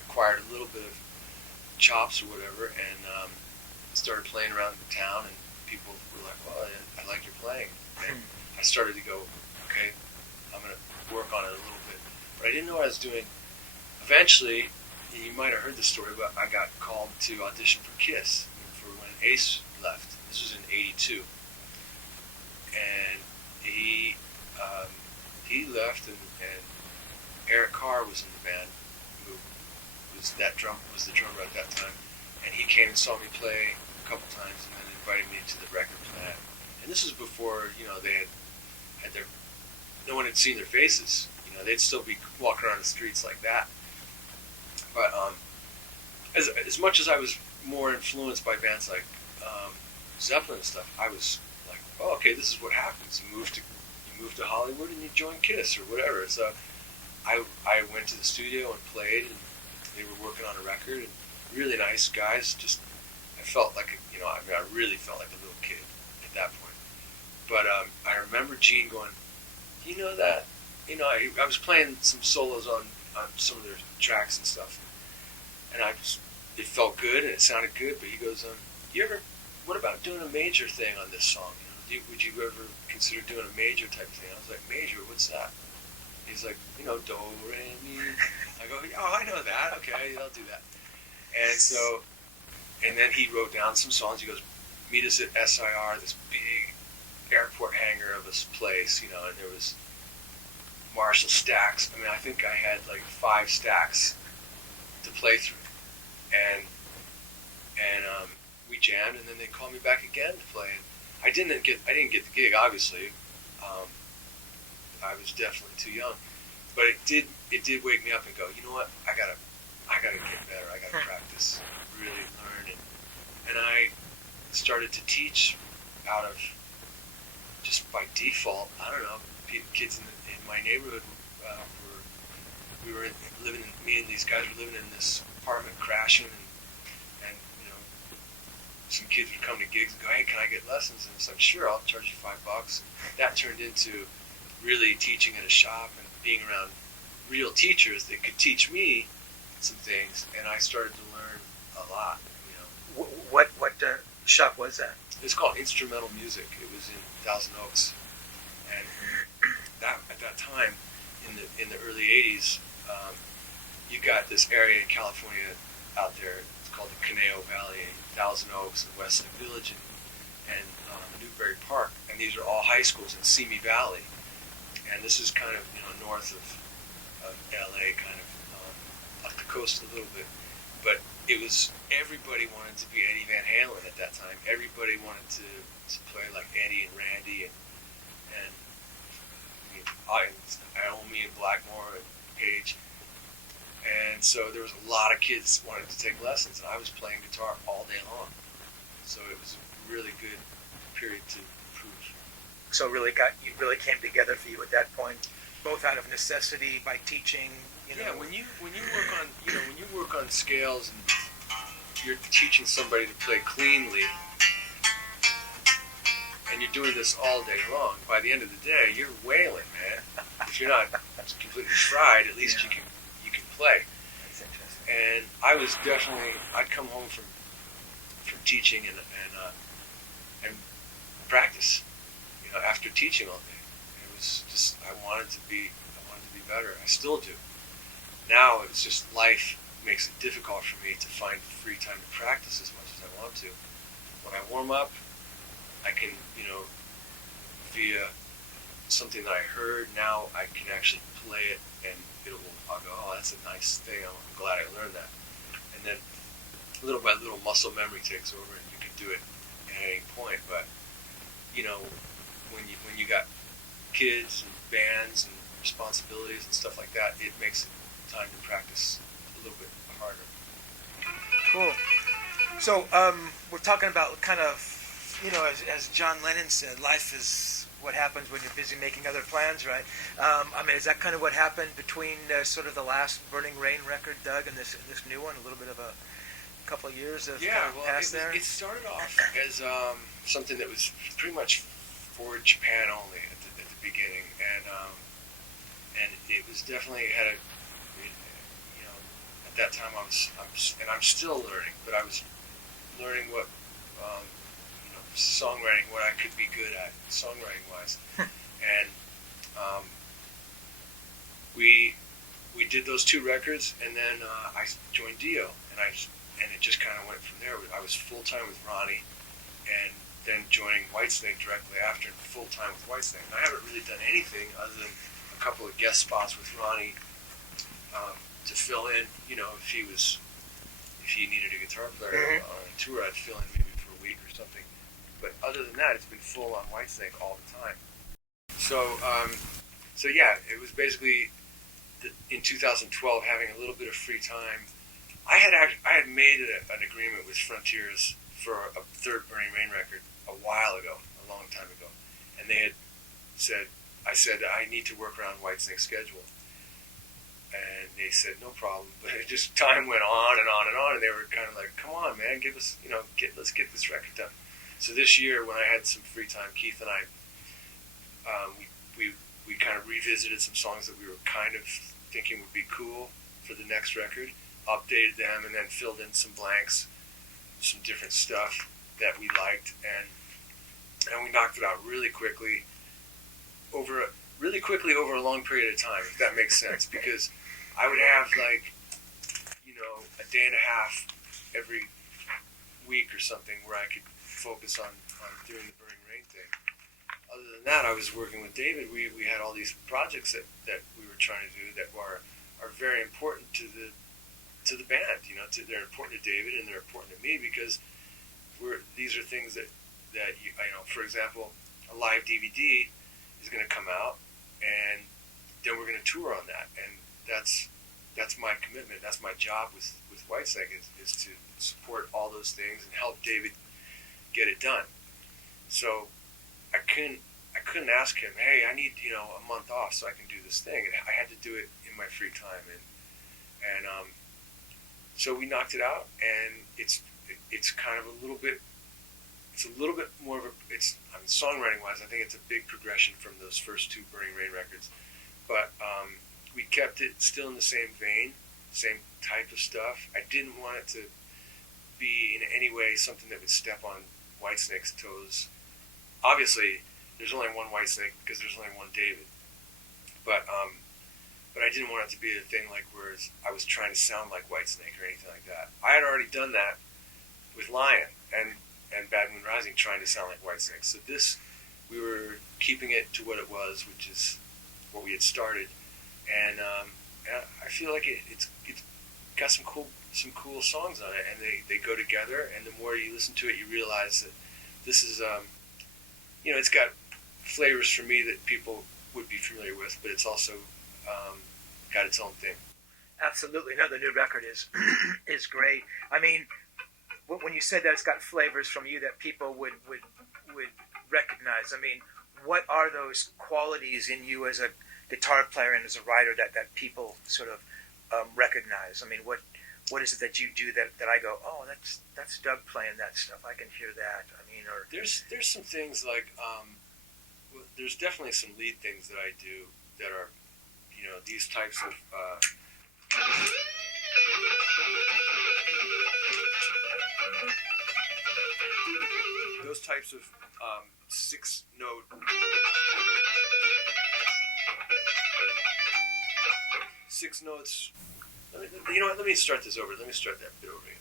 acquired a little bit of chops or whatever, and started playing around the town, and people were like, well, I like your playing. And I started to go, okay, I'm going to work on it a little bit. But I didn't know what I was doing. Eventually, you might have heard the story, but I got called to audition for Kiss for when Ace left. This was in '82. And he left, and Eric Carr was in the band, who was the drummer at that time, and he came and saw me play a couple times, and then invited me to the record plant. And this was before they had no one had seen their faces. They'd still be walking around the streets like that. But as much as I was more influenced by bands like Zeppelin and stuff, I was like, oh, okay, this is what happens. You move to Hollywood and you join Kiss or whatever. So I went to the studio and played, and they were working on a record, and really nice guys. Just I felt like I really felt like a little kid, But I remember Gene going, you know that, I was playing some solos on some of their tracks and stuff, and it felt good and it sounded good. But he goes, what about doing a major thing on this song? Would you ever consider doing a major type thing? I was like, major? What's that? He's like, do, re, mi. I go, oh, I know that. Okay, I'll do that. And then he wrote down some songs. He goes, meet us at SIR, this big airport hangar of this place, and there was Marshall stacks. I mean, I think I had like 5 stacks to play through. And we jammed, and then they called me back again to play. And I didn't get the gig, obviously. I was definitely too young, but it did wake me up and go, you know what? I gotta get better. I gotta practice, really learn, and I started to teach out of just by default. I don't know. Kids in my neighborhood me and these guys were living in this apartment, crashing, and some kids would come to gigs and go, hey, can I get lessons? And it's like, sure, I'll charge you $5. And that turned into really teaching at a shop and being around real teachers that could teach me some things, and I started to learn a lot. What shop was that? It's called Instrumental Music. It was in Thousand Oaks, and at that time, in the early '80s, you got this area in California out there. It's called the Conejo Valley, Thousand Oaks, and Westlake Village, and Newberry Park, and these are all high schools in Simi Valley, and this is kind of north of LA, kind of up the coast a little bit, but it was, everybody wanted to be Eddie Van Halen at that time. Everybody wanted to play like Eddie and Randy and Iommi and Blackmore and Page. And so there was a lot of kids wanting to take lessons, and I was playing guitar all day long. So it was a really good period to improve. So you really came together for you at that point, both out of necessity by teaching. Yeah, when you work on scales and you're teaching somebody to play cleanly, and you're doing this all day long, by the end of the day, you're wailing, man. If you're not completely fried, at least you can play. That's interesting. And I was definitely, I'd come home from teaching and practice, after teaching all day. It was just, I wanted to be better. I still do. Now it's just life makes it difficult for me to find free time to practice as much as I want to. When I warm up, I can, via something that I heard, now I can actually play it, and I'll go, oh, that's a nice thing. I'm glad I learned that. And then little by little, muscle memory takes over, and you can do it at any point. But when you got kids and bands and responsibilities and stuff like that, it makes time to practice a little bit harder. Cool. So we're talking about kind of, as John Lennon said, life is what happens when you're busy making other plans, right? Is that kind of what happened between sort of the last Burning Rain record, Doug, and this new one? A little bit of a couple of years of past there? It started off as something that was pretty much for Japan only at the beginning, and it was definitely at that time I'm still learning, but I was learning what songwriting, what I could be good at songwriting wise, and we did those 2 records, and then I joined Dio, and it just kind of went from there. I was full time with Ronnie, and then joining Whitesnake directly after, and full time with Whitesnake. And I haven't really done anything other than a couple of guest spots with Ronnie to fill in. If he needed a guitar player on a tour, I'd fill in maybe for a week or something. But other than that, it's been full on Whitesnake all the time. So it was basically in 2012 having a little bit of free time. I had made an agreement with Frontiers for a third Burning Rain record a while ago, a long time ago, and they had said, I said, I need to work around Whitesnake's schedule. And they said, no problem. But it just, time went on and on and on, and they were kind of like, come on, man, give us, let's get this record done. So this year, when I had some free time, Keith and I we kind of revisited some songs that we were kind of thinking would be cool for the next record, updated them, and then filled in some blanks, some different stuff that we liked, and we knocked it out really quickly over a long period of time, if that makes sense, because I would have like, a day and a half every week or something where I could focus on doing the Burning Rain thing. Other than that, I was working with David. We had all these projects that we were trying to do that are very important to the band. They're important to David and they're important to me because these are things that for example, a live DVD is going to come out, and then we're going to tour on that, and that's my commitment. That's my job with Whitesnake is to support all those things and help David get it done. So I couldn't ask him, hey, I need a month off so I can do this thing, and I had to do it in my free time, and so we knocked it out, and it's kind of a little bit more of songwriting wise, I think it's a big progression from those first two Burning Rain records, but we kept it still in the same vein, same type of stuff. I didn't want it to be in any way something that would step on Whitesnake's toes. Obviously, there's only one Whitesnake because there's only one David, but I didn't want it to be a thing like where I was trying to sound like Whitesnake or anything like that. I had already done that with Lion and Bad Moon Rising, trying to sound like Whitesnake. So this, we were keeping it to what it was, which is what we had started, and I feel like it's got some cool songs on it, and they go together. And the more you listen to it, you realize that this is it's got flavors for me that people would be familiar with, but it's also got its own thing. Absolutely. No, the new record is is great. I mean, when you said that it's got flavors from you that people would recognize, I mean, what are those qualities in you as a guitar player and as a writer that people sort of recognize? I mean, what is it that you do that I go, oh, that's Doug playing that stuff. I can hear that. I mean, or there's some things like there's definitely some lead things that I do that are these types of those types of 6-note notes. Let me start this over. Let me start that bit over again.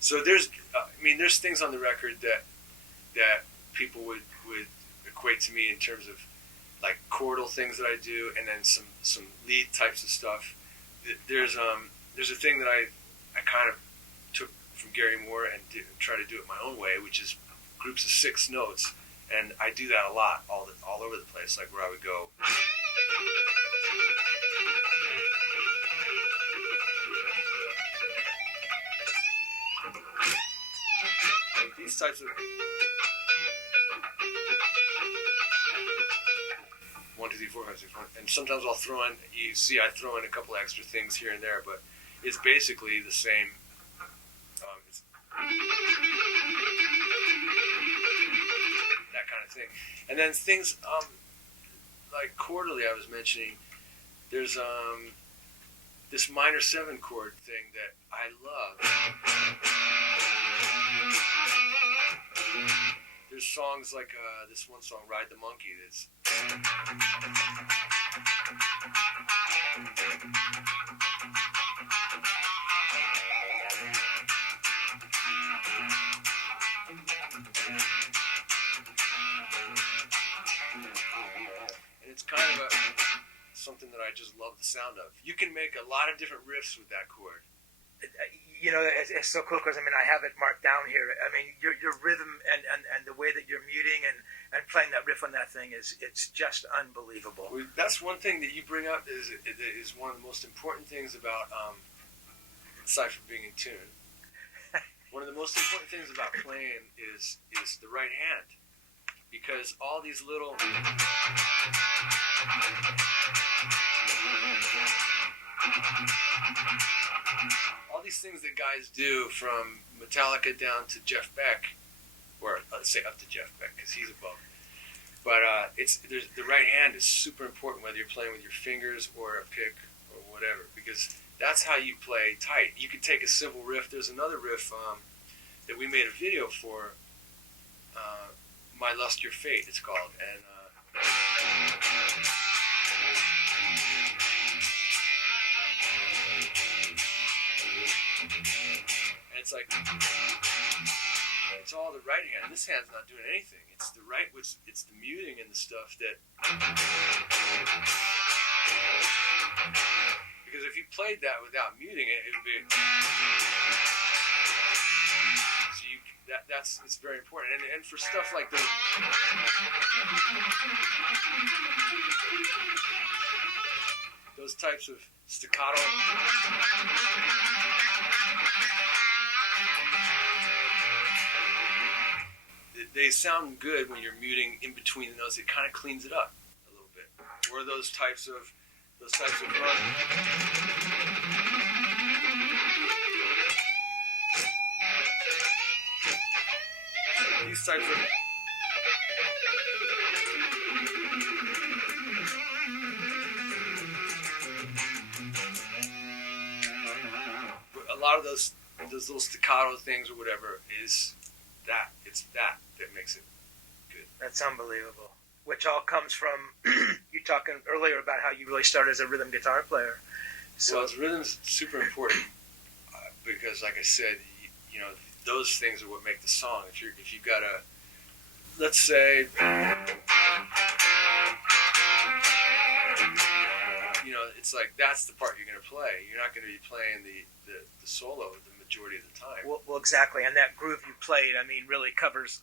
So there's things on the record that people would equate to me in terms of like chordal things that I do, and then some lead types of stuff. There's a thing that I kind of took from Gary Moore and try to do it my own way, which is groups of 6 notes, and I do that a lot, all over the place, like where I would go. Like these types of 1, 2, 3, 4, 5, 6, 1, and sometimes I'll throw in. You see, I throw in a couple extra things here and there, but it's basically the same. That kind of thing, and then things like chordally. I was mentioning there's this minor 7 chord thing that I love. There's songs like this one song, "Ride the Monkey," that's and it's kind of something that I just love the sound of. You can make a lot of different riffs with that chord. It's so cool because I have it marked down here. I mean, your rhythm and the way that you're muting and playing that riff on that thing it's just unbelievable. Well, that's one thing that you bring up is one of the most important things about aside from being in tune. One of the most important things about playing is the right hand, because all these little these things that guys do, from Metallica down to Jeff Beck, or let's say up to Jeff Beck because he's above. But the right hand is super important, whether you're playing with your fingers or a pick or whatever, because that's how you play tight. You can take a simple riff. There's another riff that we made a video for, My Lust Your Fate, it's called. And it's like, it's all the right hand. This hand's not doing anything. It's the right, it's the muting and the stuff that, because if you played that without muting it, it would be, so it's very important. And for stuff like the, those types of staccato, they sound good when you're muting in between the notes. It kind of cleans it up a little bit. Or those types of run. These types of, a lot of those little staccato things or whatever is that. It's that makes it good. That's unbelievable. Which all comes from you talking earlier about how you really started as a rhythm guitar player. So well, rhythm's super important because, like I said, you know, those things are what make the song. If you've got a, let's say, you know, it's like that's the part you're going to play. You're not going to be playing the solo the majority of the time. Well, exactly, and that groove you played, I mean, really covers.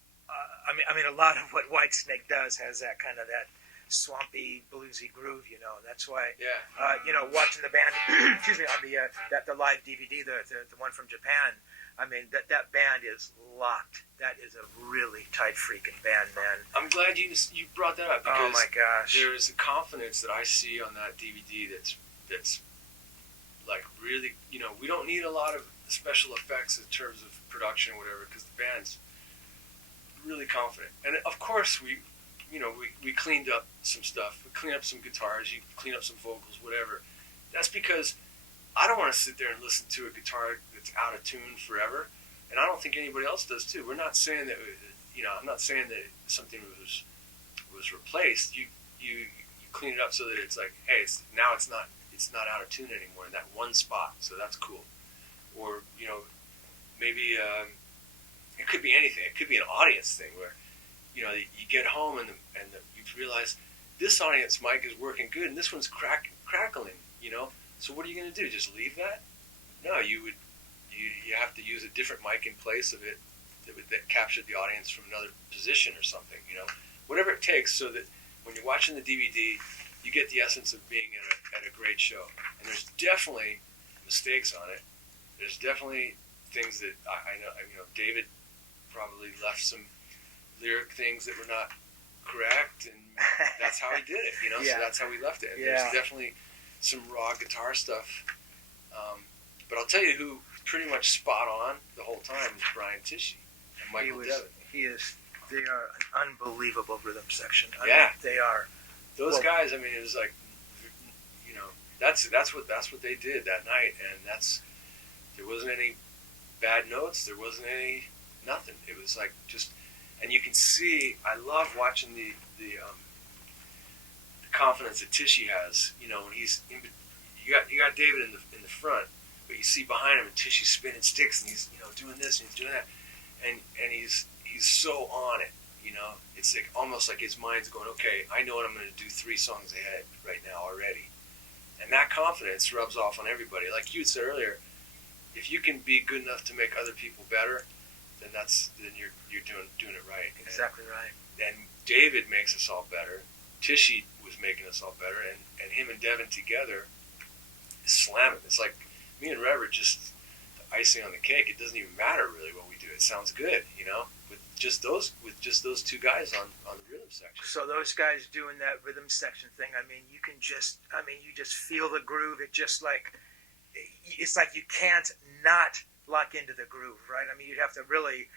I mean, a lot of what Whitesnake does has that kind of that swampy, bluesy groove. You know, that's why. Yeah. You know, watching the band, excuse me, on the live DVD, the one from Japan. I mean, that band is locked. That is a really tight freaking band, man. I'm glad you brought that up because oh my gosh, there is a confidence that I see on that DVD that's like really, you know, we don't need a lot of special effects in terms of production or whatever because the band's really confident. And of course we cleaned up some stuff. We cleaned up some guitars, you clean up some vocals, whatever. That's because I don't want to sit there and listen to a guitar that's out of tune forever, and I don't think anybody else does too. We're not saying that, you know, I'm not saying that something was replaced. You clean it up so that it's like, hey, it's not out of tune anymore in that one spot, so that's cool. Or, you know, maybe it could be anything. It could be an audience thing where, you know, you get home and you realize this audience mic is working good and this one's crackling, you know. So what are you going to do? Just leave that? No, you have to use a different mic in place of it that captured the audience from another position or something, you know. Whatever it takes so that when you're watching the DVD, you get the essence of being at a great show. And there's definitely mistakes on it. There's definitely things that I know, you know, David probably left some lyric things that were not correct, and that's how he did it, you know. Yeah. So that's how we left it. And Yeah. there's definitely some raw guitar stuff. But I'll tell you who pretty much spot on the whole time is Brian Tichy and Michael Devin. They are an unbelievable rhythm section. I Yeah. mean, they are. Those guys, I mean, it was like, you know, that's what they did that night, and there wasn't any bad notes, there wasn't any nothing. It was like just, and you can see. I love watching the confidence that Tichy has. You know, when he's you got David in the front, but you see behind him and Tishy's spinning sticks, and he's, you know, doing this and he's doing that, and he's so on it. You know, it's like almost like his mind's going, okay, I know what I'm going to do 3 songs ahead right now already. And that confidence rubs off on everybody. Like you had said earlier, if you can be good enough to make other people better, then you're doing it right. Exactly right. And David makes us all better. Tishy was making us all better, and him and Devin together is slamming. It's like me and Rev are just the icing on the cake. It doesn't even matter really what we do. It sounds good, you know, with just those 2 guys on the rhythm section. So those guys doing that rhythm section thing, I mean, you just feel the groove. It's like you can't not lock into the groove, right? I mean, you'd have to really,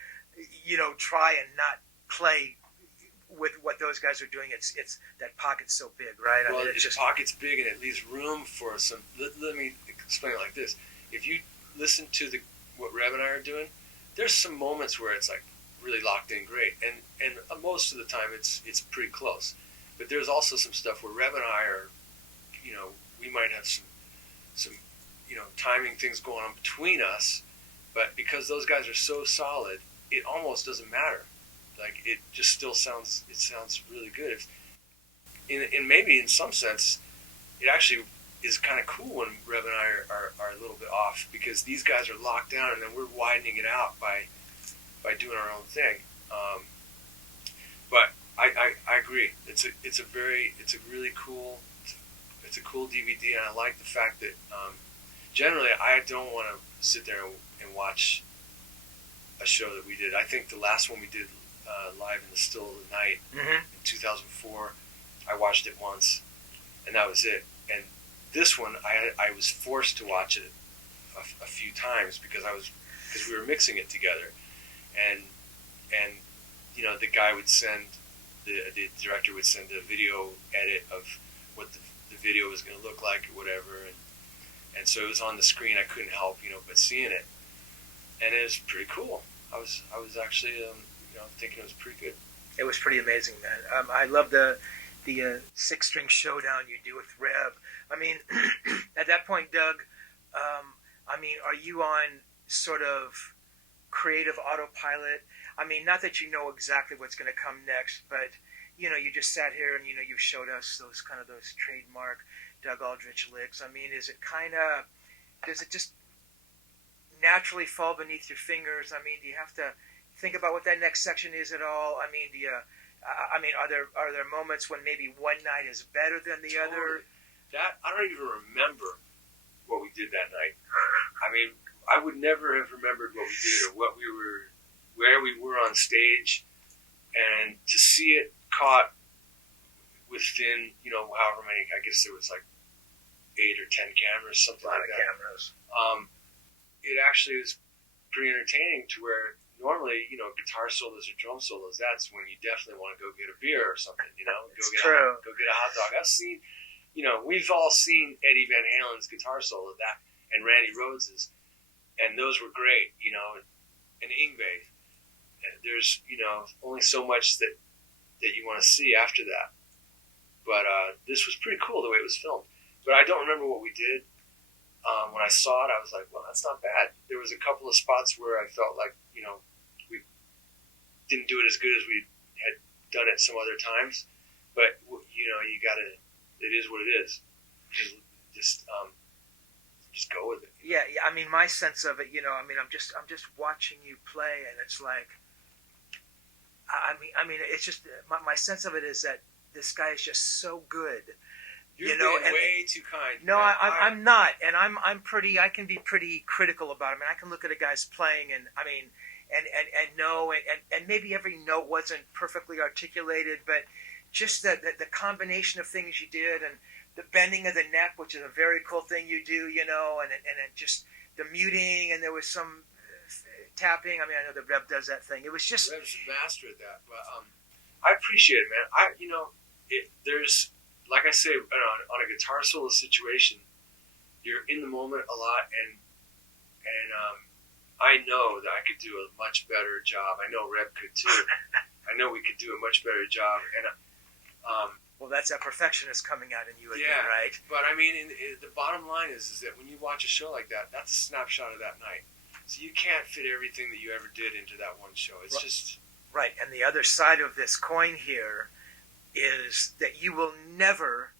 you know, try and not play with what those guys are doing, it's that pocket's so big, right? Well, I mean, it's just pocket's big, and it leaves room for some. Let me explain it like this: if you listen to what Reb and I are doing, there's some moments where it's like really locked in great, and most of the time it's pretty close. But there's also some stuff where Reb and I are, we might have some timing things going on between us, but because those guys are so solid, it almost doesn't matter. Like, it just still sounds really good. And maybe in some sense, it actually is kind of cool when Reb and I are a little bit off, because these guys are locked down, and then we're widening it out by doing our own thing. But I agree. It's a really cool. It's a cool DVD, and I like the fact that generally I don't want to sit there and watch a show that we did. I think the last one we did live in the Still of the Night in 2004, I watched it once, and that was it. And this one, I was forced to watch it a few times because we were mixing it together, and the guy would send the director would send a video edit of what the video was going to look like or whatever, and so it was on the screen. I couldn't help but seeing it, and it was pretty cool. I was actually thinking it was pretty good. It was pretty amazing, man. I love the 6-string showdown you do with Reb. I mean, at that point, Doug, are you on sort of creative autopilot? I mean, not that you know exactly what's going to come next, but you just sat here and you showed us those trademark Doug Aldrich licks. I mean, does it just naturally fall beneath your fingers? I mean, do you have to think about what that next section is at all? I mean, are there moments when maybe one night is better than the other? That I don't even remember what we did that night. I mean, I would never have remembered what we did or where we were on stage, and to see it caught within however many. I guess there was like 8 or 10 cameras, something like that. Cameras. It actually was pretty entertaining to where normally, guitar solos or drum solos, that's when you definitely want to go get a beer or something, go get a hot dog. I've seen, we've all seen Eddie Van Halen's guitar solo, that, and Randy Rhodes's, and those were great, and Yngwie. There's, only so much that you want to see after that. But this was pretty cool the way it was filmed. But I don't remember what we did. When I saw it, I was like, well, that's not bad. There was a couple of spots where I felt like, we didn't do it as good as we had done it some other times. But, you gotta, it is what it is. Just go with it. Yeah, I mean, my sense of it, I'm just watching you play, and it's like, I mean, it's just, my sense of it is that this guy is just so good. You're being way too kind. No, I'm not, and I can be pretty critical about him. And I can look at a guy's playing, and I mean, and know, and maybe every note wasn't perfectly articulated, but just the combination of things you did, and the bending of the neck, which is a very cool thing you do, and just the muting, and there was some tapping. I mean, I know the Reb does that thing. It was just Reb's a master at that, but I appreciate it, man. There's, like I say, on a guitar solo situation, you're in the moment a lot, and I know that I could do a much better job. I know Reb could too. I know we could do a much better job, and well, that's that perfectionist coming out in you again, right? But I mean, the bottom line is that when you watch a show like that, that's a snapshot of that night. So you can't fit everything that you ever did into that one show. It's just right. And the other side of this coin here is that you will never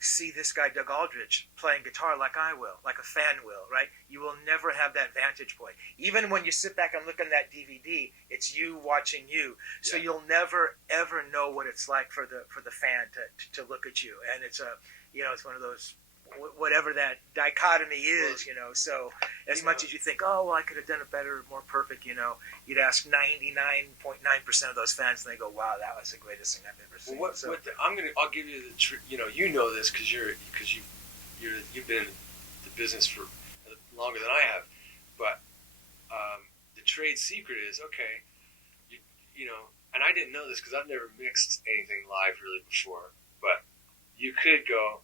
see this guy Doug Aldrich playing guitar like I will, like a fan will, right? You will never have that vantage point. Even when you sit back and look on that DVD, it's you watching you. So you'll never ever know what it's like for the fan to look at you. And it's it's one of those, whatever that dichotomy is, so as much as you think, oh, well, I could have done it better, more perfect, you'd ask 99.9% of those fans, and they go, wow, that was the greatest thing I've ever seen. Well, I'll give you the you know this because you've been in the business for longer than I have, but the trade secret is, okay, and I didn't know this because I've never mixed anything live really before, but you could go,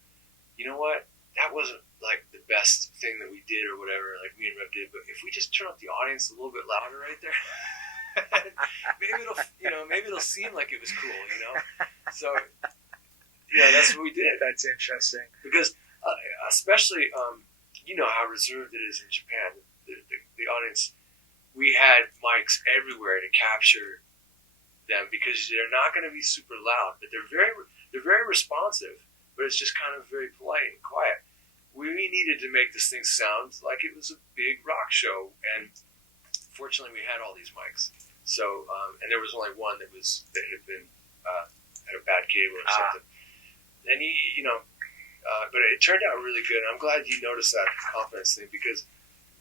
you know what, that wasn't like the best thing that we did or whatever, like me and Rev did, but if we just turn up the audience a little bit louder right there, maybe it'll seem like it was cool, you know? So, yeah, that's what we did. That's interesting. Because especially, you know how reserved it is in Japan, the audience, we had mics everywhere to capture them because they're not going to be super loud, but they're very responsive, but it's just kind of very polite and quiet. We needed to make this thing sound like it was a big rock show, and fortunately we had all these mics. So, and there was only one that had been had a bad cable or something, and but it turned out really good. And I'm glad you noticed that confidence thing because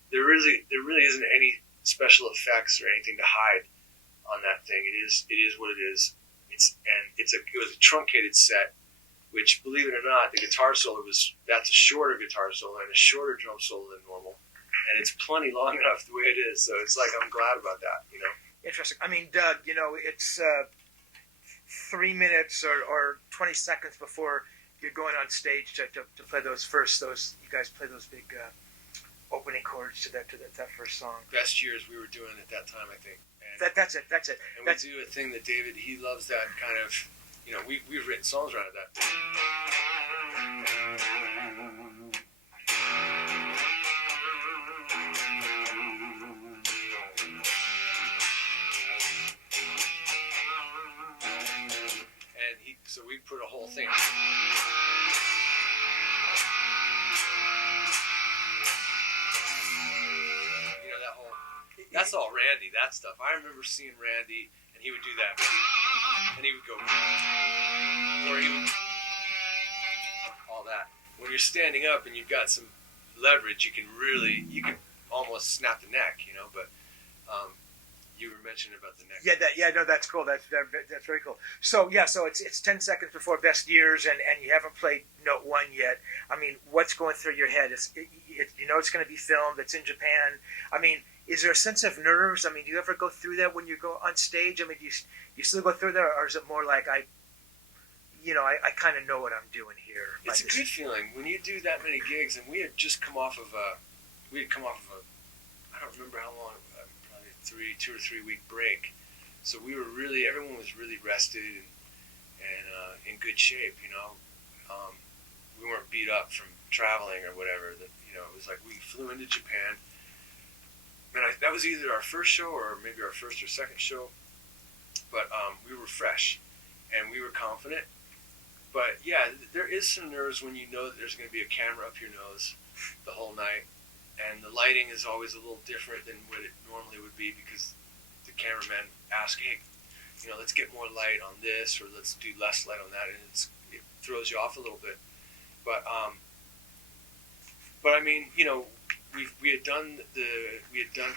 there really isn't any special effects or anything to hide on that thing. It is what it is. It was a truncated set, which, believe it or not, the guitar solo that's a shorter guitar solo and a shorter drum solo than normal, and it's plenty long enough the way it is. So it's like I'm glad about that, you know. Interesting. I mean, Doug, you know, it's 3 minutes or 20 seconds before you're going on stage to play you guys play those big opening chords to that first song. Best years we were doing at that time, I think. And That's it. And we do a thing that David, he loves that kind of, you know, we've written songs around that. So we put a whole thing. You know, that's all Randy, that stuff. I remember seeing Randy, and he would do that. And he would go, or he would, all that. When you're standing up and you've got some leverage, you can almost snap the neck, you know, but, you were mentioning about the neck. No, that's cool. That's very cool. So it's 10 seconds before Best Years, and you haven't played Note 1 yet. I mean, what's going through your head? You know it's going to be filmed. It's in Japan. I mean, is there a sense of nerves? I mean, do you ever go through that when you go on stage? I mean, do you still go through that, or is it more like I kind of know what I'm doing here? It's a good feeling when you do that many gigs, and we had just come off of a I don't remember how long. 2 or 3 week break, so everyone was really rested and in good shape, you know. We weren't beat up from traveling or whatever. That, you know, it was like we flew into Japan, and that was either our first show or maybe our first or second show, but we were fresh and we were confident. But yeah, there is some nerves when you know that there's going to be a camera up your nose the whole night. And the lighting is always a little different than what it normally would be because the cameraman asks, hey, you know, let's get more light on this or let's do less light on that, and it throws you off a little bit. But I mean, you know, we had done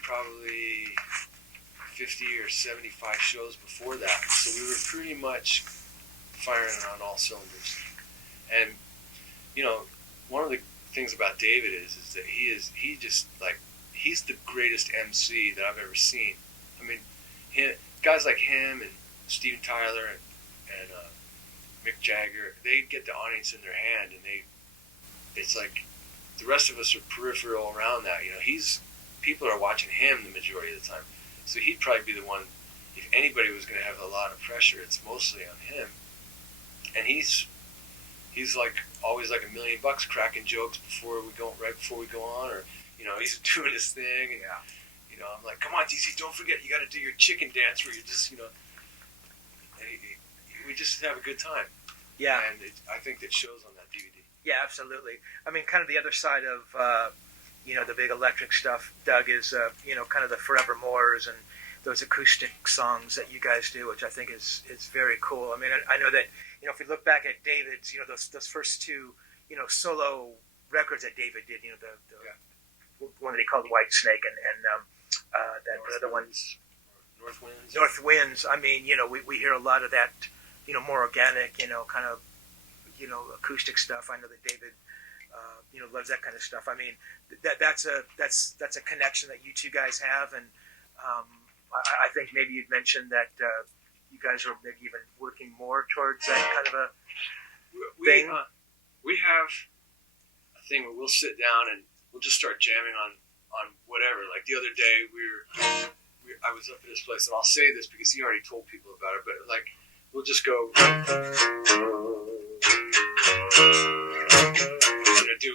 probably 50 or 75 shows before that, so we were pretty much firing on all cylinders. And you know, one of the things about David is that he's the greatest MC that I've ever seen. I mean, guys like him and Steven Tyler and Mick Jagger, they get the audience in their hand, and it's like the rest of us are peripheral around that. You know, people are watching him the majority of the time, so he'd probably be the one. If anybody was going to have a lot of pressure, it's mostly on him, and he's like always like $1 million cracking jokes right before we go on, or you know, he's doing his thing, and you know, I'm like, come on, DC, don't forget, you got to do your chicken dance where you're just, you know, and we just have a good time. Yeah, and I think that shows on that DVD. Yeah, absolutely. I mean, kind of the other side of you know, the big electric stuff, Doug, is you know, kind of the Forevermores and those acoustic songs that you guys do, which I think is very cool. I mean, I know that, you know, if we look back at David's, you know, those first two, you know, solo records that David did, you know, the one that he called Whitesnake and that other one, North Winds. I mean, you know, we hear a lot of that, you know, more organic, you know, kind of, you know, acoustic stuff. I know that David, you know, loves that kind of stuff. I mean, that's a connection that you two guys have, and I think maybe you'd mentioned that you guys are maybe even working more towards that kind of a we, thing? We have a thing where we'll sit down and we'll just start jamming on whatever. Like the other day, I was up at his place, and I'll say this because he already told people about it, but like we'll just go,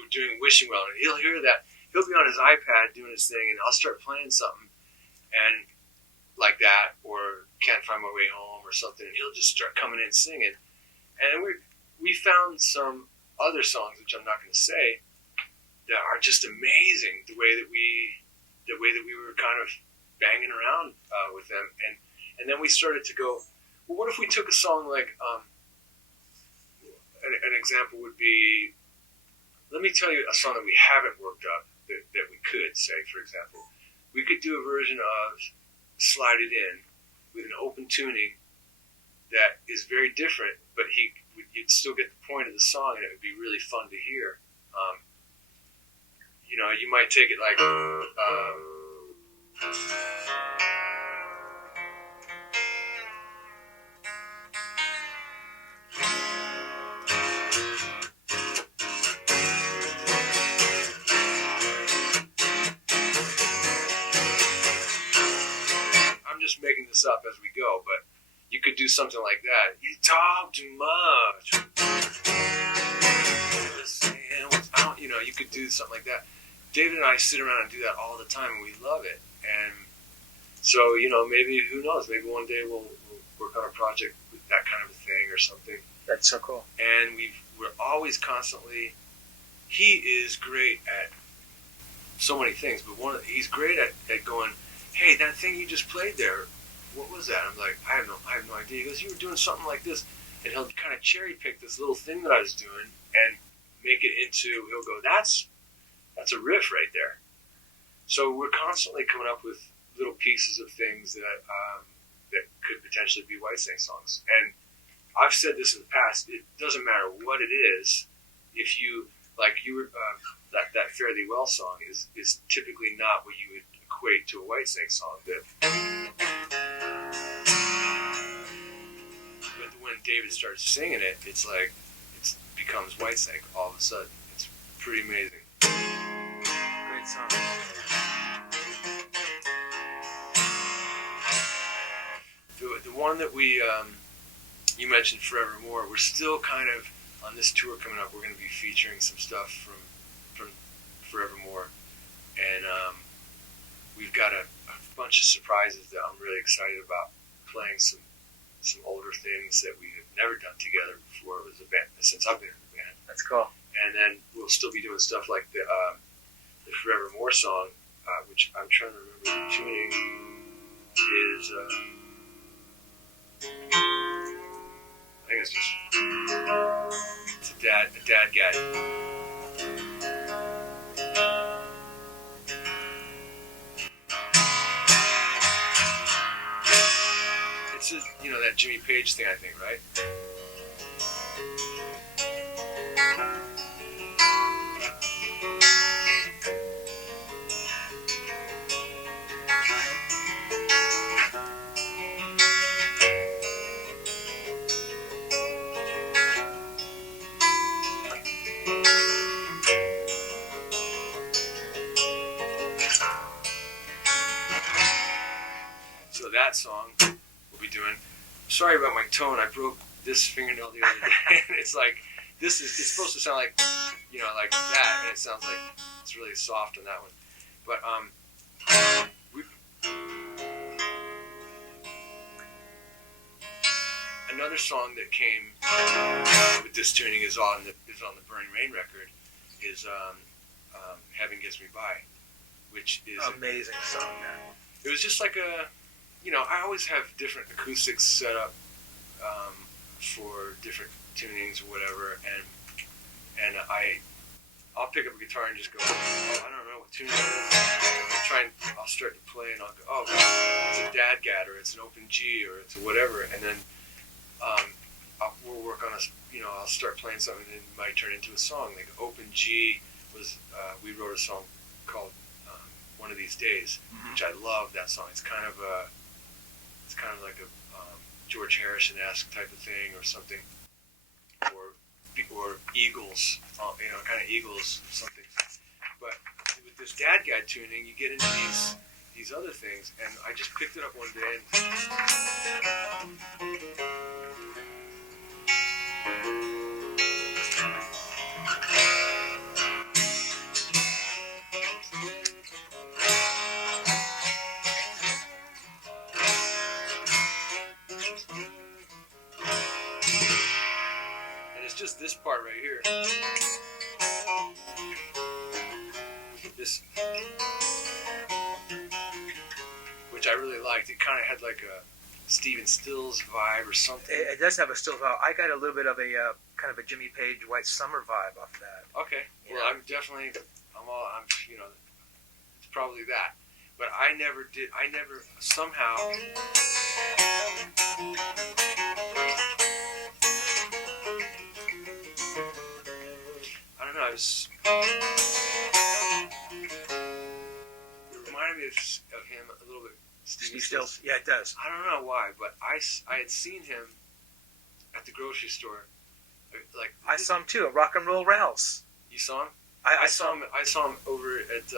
doing Wishing Well, and he'll hear that. He'll be on his iPad doing his thing, and I'll start playing something, and like that, or Can't Find My Way Home or something, and he'll just start coming in singing. And we found some other songs, which I'm not going to say, that are just amazing. The way that we were kind of banging around with them, and then we started to go, well, what if we took a song like an example would be, let me tell you a song that we haven't worked up that we could say, for example. We could do a version of Slide It In with an open tuning that is very different, but you'd still get the point of the song, and it would be really fun to hear. You might take it like... just making this up as we go, but you could do something like that. You talk too much. You could do something like that. David and I sit around and do that all the time, and we love it. And so, maybe, who knows, maybe one day we'll work on a project with that kind of a thing or something. That's so cool. And we're always constantly, he is great at so many things, but he's great at going, hey, that thing you just played there, what was that? I'm like, I have no idea. He goes, you were doing something like this. And he'll kind of cherry pick this little thing that I was doing and make it into, he'll go, that's a riff right there. So we're constantly coming up with little pieces of things that could potentially be Whitesnake songs. And I've said this in the past, it doesn't matter what it is, if you, like that Fare Thee Well song is typically not what you would equate to a Whitesnake song. But when David starts singing it, it's like it becomes Whitesnake all of a sudden. It's pretty amazing. Great song. The one that you mentioned, Forevermore, we're still kind of on this tour coming up. We're going to be featuring some stuff from Forevermore, and we've got a bunch of surprises that I'm really excited about, playing some older things that we have never done together before. It was a band since I've been in the band. That's cool. And then we'll still be doing stuff like the Forevermore song, which I'm trying to remember the tuning is. I think it's just a dad guy. It's that Jimmy Page thing, I think, right? So that song we'll be doing. Sorry about my tone. I broke this fingernail the other day, and it's like it's supposed to sound like like that, and it sounds like it's really soft on that one. But another song that came with this tuning is on the Burning Rain record is Heaven Gets Me By, which is amazing song, man. It was just like I always have different acoustics set up for different tunings or whatever, and I'll pick up a guitar and just go, oh, I don't know what tune it is. I'll start to play, and I'll go, oh, it's a dadgat, or it's an open G, or it's a whatever, and then we'll work on I'll start playing something, and it might turn into a song. Like Open G was, we wrote a song called One of These Days, which I love that song. It's kind of like a George Harrison-esque type of thing or something, or Eagles, kind of Eagles something. But with this dad guide tuning, you get into these other things, and I just picked it up one day and it's just this part right here. This, which I really liked. It kind of had like a Stephen Stills vibe or something. It does have a Stills vibe. I got a little bit of a kind of a Jimmy Page White Summer vibe off that. Okay. Well, I'm definitely, it's probably that. But I never somehow. I don't know. It reminded me of him a little bit. Steve Stills. Yeah, it does. I don't know why, but I had seen him at the grocery store. Like I saw him too at Rock and Roll Ralph's. You saw him? I saw him. I saw him over at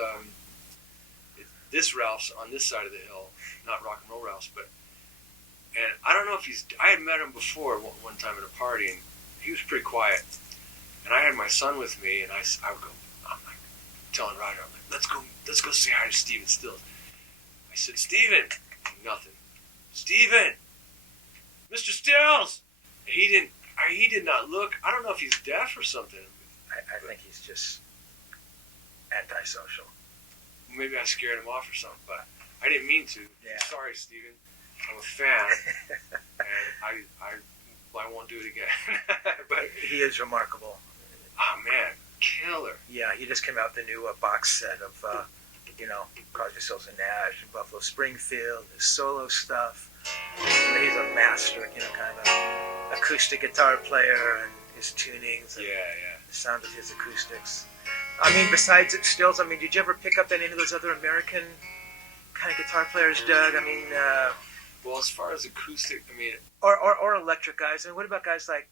this Ralph's on this side of the hill, not Rock and Roll Ralph's, and I don't know if I had met him before one time at a party, and he was pretty quiet. And I had my son with me, and I would go. I'm like telling Ryder, I'm like, let's go say hi to Stephen Stills. I said, Stephen, nothing. Stephen, Mr. Stills. And he did not look. I don't know if he's deaf or something. I think he's just antisocial. Maybe I scared him off or something, but I didn't mean to. Yeah. Sorry, Stephen. I'm a fan, and I won't do it again. But he is remarkable. Oh man, killer. Yeah, he just came out with the new box set of Crosby, Stills and Nash and Buffalo Springfield, his solo stuff. He's a master, kind of an acoustic guitar player, and his tunings and the sound of his acoustics. I mean, besides Stills, did you ever pick up any of those other American kind of guitar players, Doug? Well, as far as acoustic, or electric guys. And what about guys like,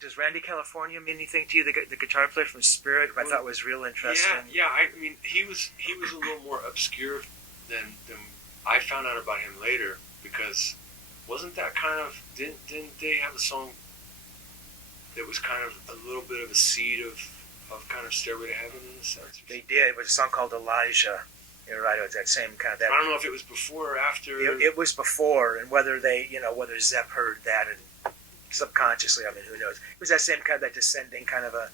does Randy California mean anything to you? The guitar player from Spirit, I thought was real interesting. Yeah. He was a little more obscure than I found out about him later, because wasn't that kind of didn't they have a song that was kind of a little bit of a seed of kind of Stairway to Heaven in a sense? They did. It was a song called Elijah. You're right. It was that same kind of. That, I don't know if it was before or after. It was before, and whether whether Zepp heard that and subconsciously, who knows? It was that same kind of that descending kind of a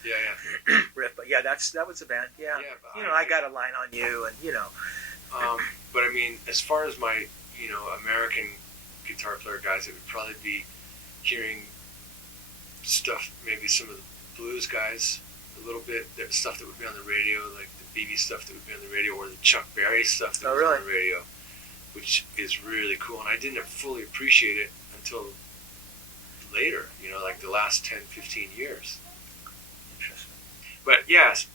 riff. But yeah, that was a band. Yeah. But I got a line on you, and But as far as my American guitar player guys, it would probably be hearing stuff, maybe some of the blues guys a little bit, that stuff that would be on the radio, like the BB stuff that would be on the radio, or the Chuck Berry stuff that was on the radio, which is really cool. And I didn't fully appreciate it until later, like the last 10, 15 years. Interesting. But yes,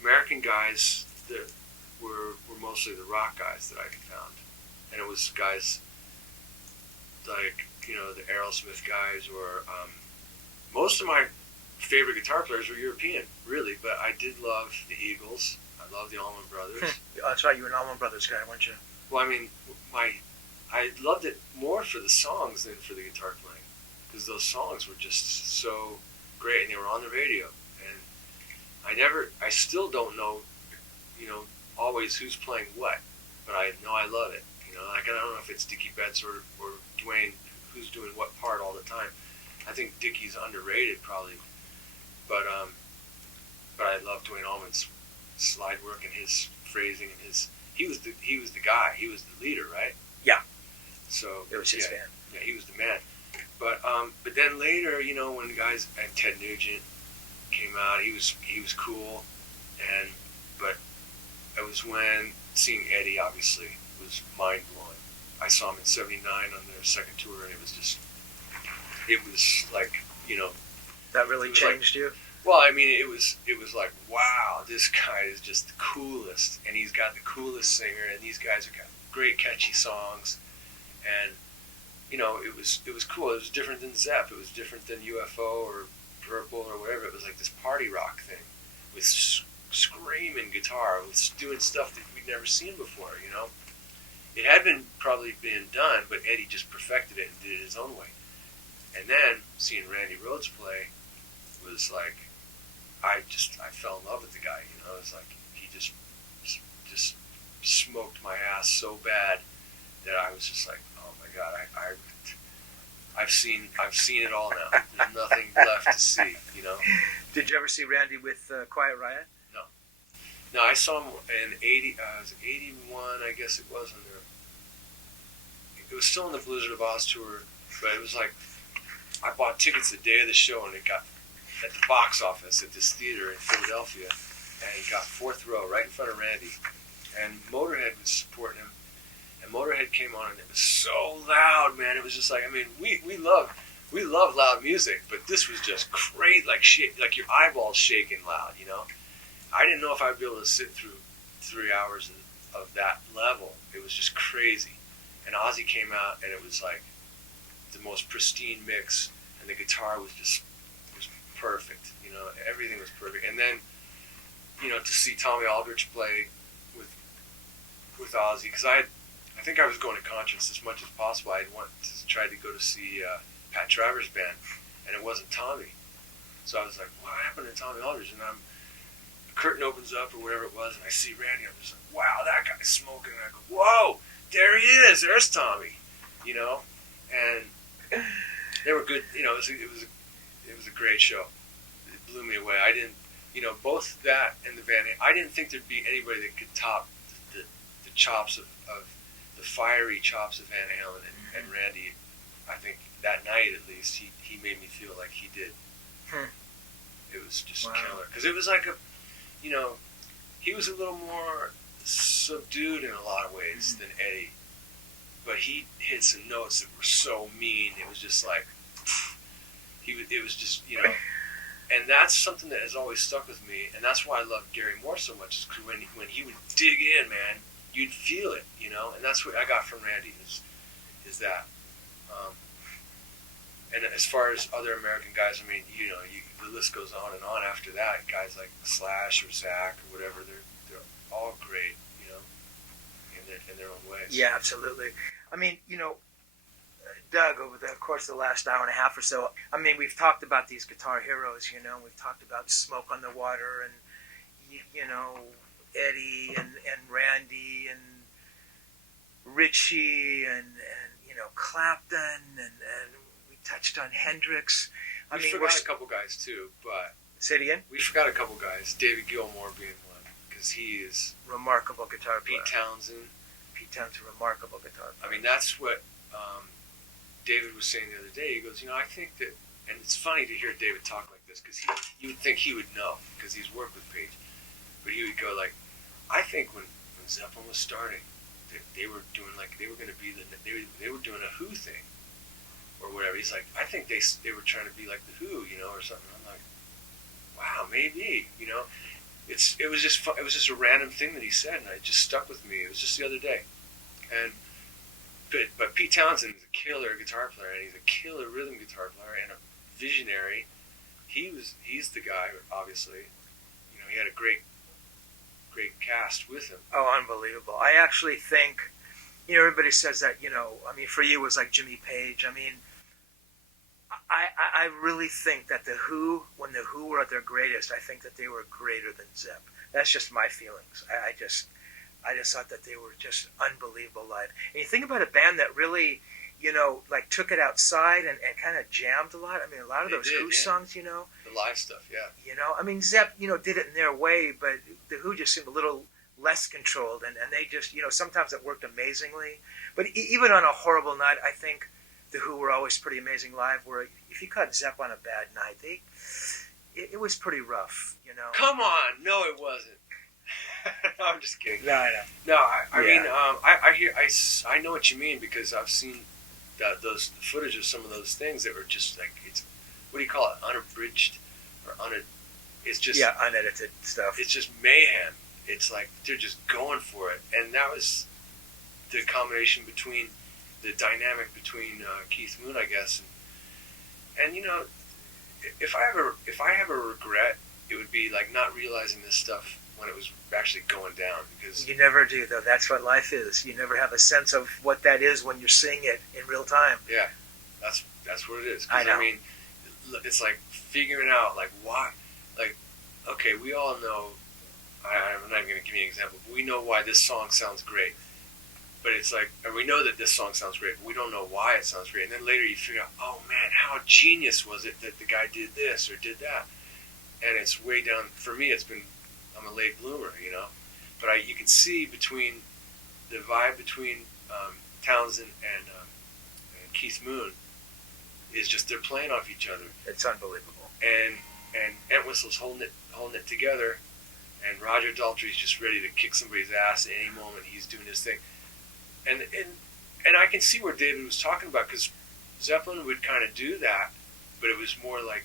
American guys that were mostly the rock guys that I found. And it was guys like, the Aerosmith guys, or most of my favorite guitar players were European, really, but I did love the Eagles. I love the Allman Brothers. That's right, you were an Allman Brothers guy, weren't you? Well, I loved it more for the songs than for the guitar playing, because those songs were just so great, and they were on the radio. And I still don't know, always who's playing what, but I know I love it. I don't know if it's Dickie Betts or Dwayne who's doing what part all the time. I think Dickie's underrated probably, but I love Dwayne Allman's slide work and his phrasing and he was the guy, he was the leader, right? Yeah. So it was his band. Yeah, he was the man. But then later, when guys and Ted Nugent came out, he was cool, but it was when seeing Eddie obviously was mind blowing. I saw him in '79 on their second tour, and it was like, that really changed you. Well, it was like, wow, this guy is just the coolest, and he's got the coolest singer, and these guys have got great catchy songs, and you know, it was cool. It was different than Zepp. It was different than UFO or Purple or whatever. It was like this party rock thing with screaming guitar, with doing stuff that we'd never seen before, you know. It had probably been done, but Eddie just perfected it and did it his own way. And then seeing Randy Rhoads play was like, I fell in love with the guy, you know. It was like he just smoked my ass so bad that I was just like, oh my God, I've seen it all now. There's nothing left to see, you know. Did you ever see Randy with Quiet Riot? No, I saw him in 81, I guess it was. It was still on the Blizzard of Oz tour, but it was like, I bought tickets the day of the show, and it got at the box office at this theater in Philadelphia, and he got 4th row right in front of Randy, and Motorhead was supporting him, and Motorhead came on, and it was so loud, man. It was just like, I mean, we love loud music, but this was just crazy, like your eyeballs shaking loud, you know. I didn't know if I'd be able to sit through 3 hours of that level. It was just crazy. And Ozzy came out, and it was like the most pristine mix, and the guitar was perfect. You know, everything was perfect. And then, you know, to see Tommy Aldrich play with Ozzy, because I think I was going to concerts as much as possible. I tried to go to see Pat Travers' band, and it wasn't Tommy. So I was like, what happened to Tommy Aldrich? And the curtain opens up or whatever it was, and I see Randy. I'm just like, wow, that guy's smoking. And I go, whoa, there he is. There's Tommy. You know, and they were good. You know, it was a great show. It blew me away. I didn't, you know, both that and the Van Halen. I didn't think there'd be anybody that could top the chops of the fiery chops of Van Halen and Randy. I think that night at least he made me feel like he did. It was just killer, because it was like you know, he was a little more subdued in a lot of ways than Eddie, but he hit some notes that were so mean. It was just like it was just, you know, and that's something that has always stuck with me, and that's why I love Gary Moore so much. Because when he would dig in, man, you'd feel it, you know, and that's what I got from Randy is that. And as far as other American guys, I mean, you know, the list goes on and on after that. Guys like Slash or Zach or whatever, they're all great, you know, in their own ways. Yeah, absolutely. I mean, you know, Doug, over the course of the last hour and a half or so, I mean, we've talked about these guitar heroes, you know, we've talked about Smoke on the Water and, you know, Eddie and Randy and Richie and you know, Clapton and we touched on Hendrix. We forgot a couple guys too, but... Say it again? We forgot a couple guys, David Gilmour being one, because he is... Remarkable guitar player. Pete Townsend. Pete Townsend, remarkable guitar player. I mean, that's what David was saying the other day. He goes, you know, I think that... And it's funny to hear David talk like this, because you would think he would know, because he's worked with Page. But he would go like, I think when Zeppelin was starting, they were doing like, they were going to be they were doing a Who thing, or whatever. He's like, I think they were trying to be like the Who, you know, or something. I'm like, wow, maybe, you know. It was just a random thing that he said, and it just stuck with me. It was just the other day, but Pete Townsend is a killer guitar player, and he's a killer rhythm guitar player, and a visionary. He's the guy, obviously. You know, he had a great cast with him. Oh, unbelievable. I actually think, you know, everybody says that, you know, I mean, for you it was like Jimmy Page. I mean, I really think that the Who, when the Who were at their greatest, I think that they were greater than Zepp. That's just my feelings. I just thought that they were just unbelievable live. And you think about a band that really, you know, like took it outside and kind of jammed a lot. I mean, a lot of those Who songs, you know. The live stuff, yeah. You know, I mean, Zepp, you know, did it in their way, but the Who just seemed a little less controlled, and they just, you know, sometimes it worked amazingly. But even on a horrible night, I think the Who were always pretty amazing live, where if you caught Zepp on a bad night, it was pretty rough, you know. Come on! No, it wasn't. No, I'm just kidding. No, I know. No, I mean, I know what you mean, because I've seen those footage of some of those things that were just like, it's, what do you call it, unabridged or it's just, yeah, unedited stuff. It's just mayhem. It's like they're just going for it, and that was the combination between the dynamic between Keith Moon, I guess, and you know, if I have a regret, it would be like not realizing this stuff when it was actually going down, because You never do, though. That's what life is. You never have a sense of what that is when you're seeing it in real time. yeah, that's what it is. 'Cause, I know. I mean, it's like figuring out like why, like, okay, we all know. I'm not even going to give you an example, but we know why this song sounds great. But it's like, and we know that this song sounds great, but we don't know why it sounds great. And then later you figure out, oh man, how genius was it that the guy did this or did that? And it's way down, for me, I'm a late bloomer, you know? But you can see between, the vibe between Townsend and Keith Moon is just, they're playing off each other. It's unbelievable. And Entwistle's holding it together, and Roger Daltrey's just ready to kick somebody's ass at any moment. He's doing his thing. And I can see where David was talking about, because Zeppelin would kind of do that, but it was more like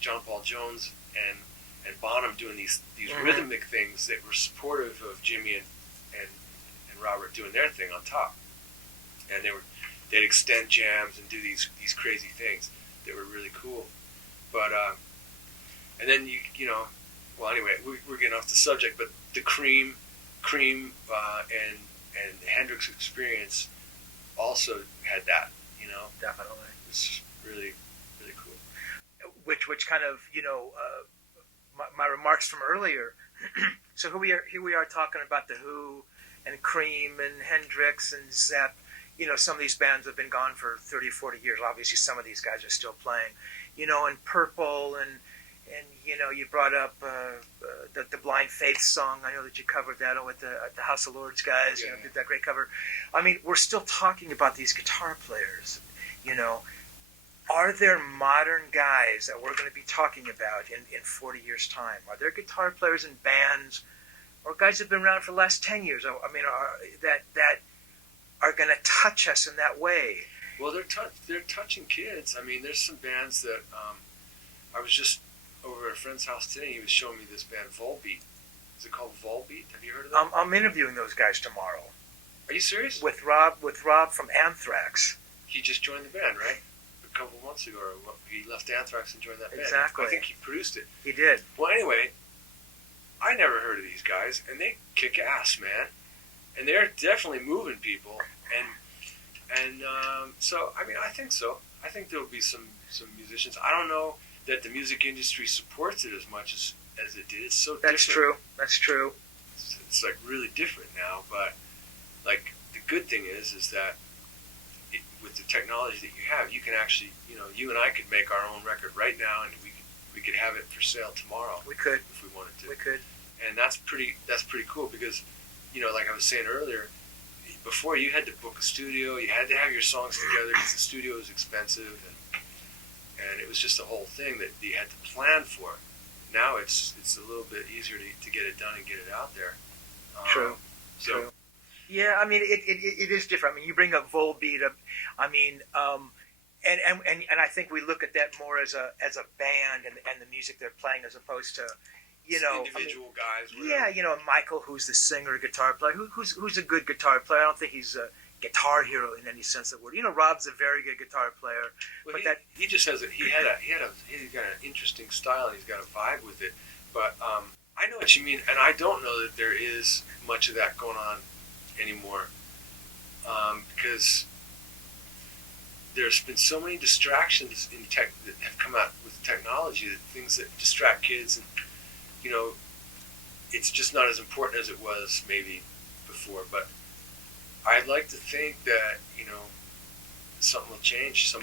John Paul Jones and Bonham doing these rhythmic things that were supportive of Jimmy and Robert doing their thing on top, and they'd extend jams and do these crazy things that were really cool. But and then you know, well anyway, we're getting off the subject, but the Cream and Hendrix Experience also had that, you know. Definitely. It's really, really cool. Which kind of, you know, my remarks from earlier. So here we are talking about the Who and Cream and Hendrix and Zepp. You know, some of these bands have been gone for 30 or 40 years. Obviously, some of these guys are still playing. You know, and Purple and you know, you brought up the Blind Faith song. I know that you covered that with the House of Lords guys. Yeah. You know, did that great cover. I mean, we're still talking about these guitar players. You know, are there modern guys that we're going to be talking about in 40 years' time? Are there guitar players in bands, or guys that have been around for the last 10 years? I mean, that are going to touch us in that way? Well, they're touching kids. I mean, there's some bands that I was just over at a friend's house today. He was showing me this band Volbeat. Is it called Volbeat? Have you heard of that? I'm interviewing those guys tomorrow. Are you serious? With Rob from Anthrax. He just joined the band, right? A couple of months ago, or he left Anthrax and joined that band. Exactly. I think he produced it. He did. Well, anyway, I never heard of these guys, and they kick ass, man. And they're definitely moving people, and so I mean, I think so. I think there'll be some musicians. I don't know that the music industry supports it as much as it did. It's so That's different. true. That's true. It's like really different now, but like the good thing is that with the technology that you have, you can actually, you know, you and I could make our own record right now, and we could have it for sale tomorrow. We could. If we wanted to. We could. And that's pretty cool, because, you know, like I was saying earlier, before you had to book a studio, you had to have your songs together because the studio was expensive, and it was just a whole thing that you had to plan for. Now it's a little bit easier to get it done and get it out there. True. So, True. Yeah, I mean, it is different. I mean, you bring up Volbeat. I mean, and I think we look at that more as a band and the music they're playing, as opposed to, you know, individual guys. Whatever. Yeah, you know, Michael, who's the singer, guitar player, who's a good guitar player. I don't think he's a guitar hero in any sense of the word. You know, Rob's a very good guitar player, Well, but he just has he's got an interesting style. He's got a vibe with it. But I know what you mean, and I don't know that there is much of that going on anymore, because there's been so many distractions in tech that have come out with technology, that things that distract kids, and you know, it's just not as important as it was maybe before. But I'd like to think that, you know, something will change. Some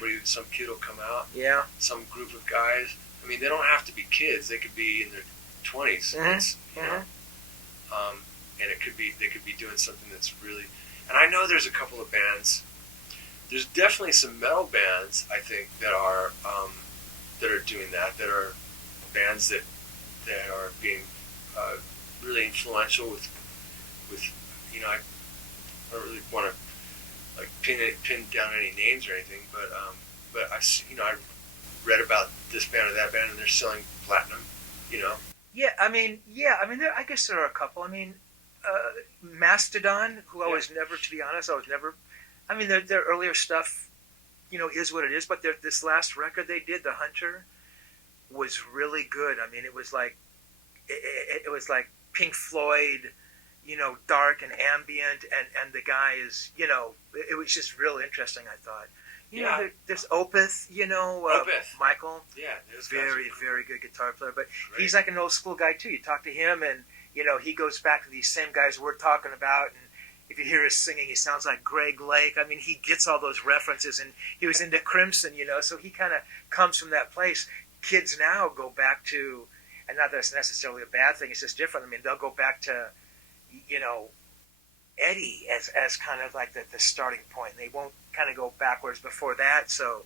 kid will come out. yeah, Some group of guys. I mean, they don't have to be kids. They could be in their 20s. Mm-hmm. You know, and they could be doing something that's really. And I know there's a couple of bands. There's definitely some metal bands, I think, that are doing that. That are bands that are being really influential with you know, I don't really want to like pin down any names or anything, but I read about this band or that band, and they're selling platinum, you know. yeah. I mean, I guess there are a couple. I mean, Mastodon, who I was never, to be honest, I was never I mean, their earlier stuff, is what it is. But this last record they did, The Hunter, was really good. I mean, it was like it was like Pink Floyd, dark and ambient, and the guy is, it was just real interesting. I thought, there's Opeth, Opeth. Michael, Yeah, those guys very are very good guitar player, but great. he's like an old school guy too. You talk to him, and he goes back to these same guys we're talking about, and if you hear his singing, he sounds like Greg Lake. I mean, he gets all those references, and he was into Crimson, so he kind of comes from that place. Kids now go back to, and not that it's necessarily a bad thing, it's just different. I mean, they'll go back to, Eddie as kind of like the starting point. They won't kind of go backwards before that, so,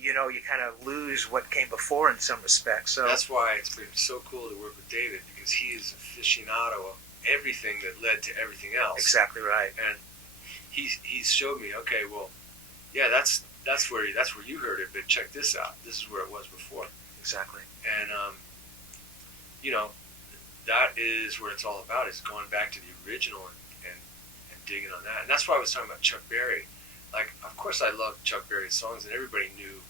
you kind of lose what came before in some respects. So that's why it's been so cool to work with David, because he is aficionado of everything that led to everything else. Exactly right. And he's showed me, okay, well, yeah, that's where you heard it, but check this out. This is where it was before. Exactly. And that is what it's all about, is going back to the original and digging on that. And that's why I was talking about Chuck Berry. Like, of course I love Chuck Berry's songs, and everybody knew,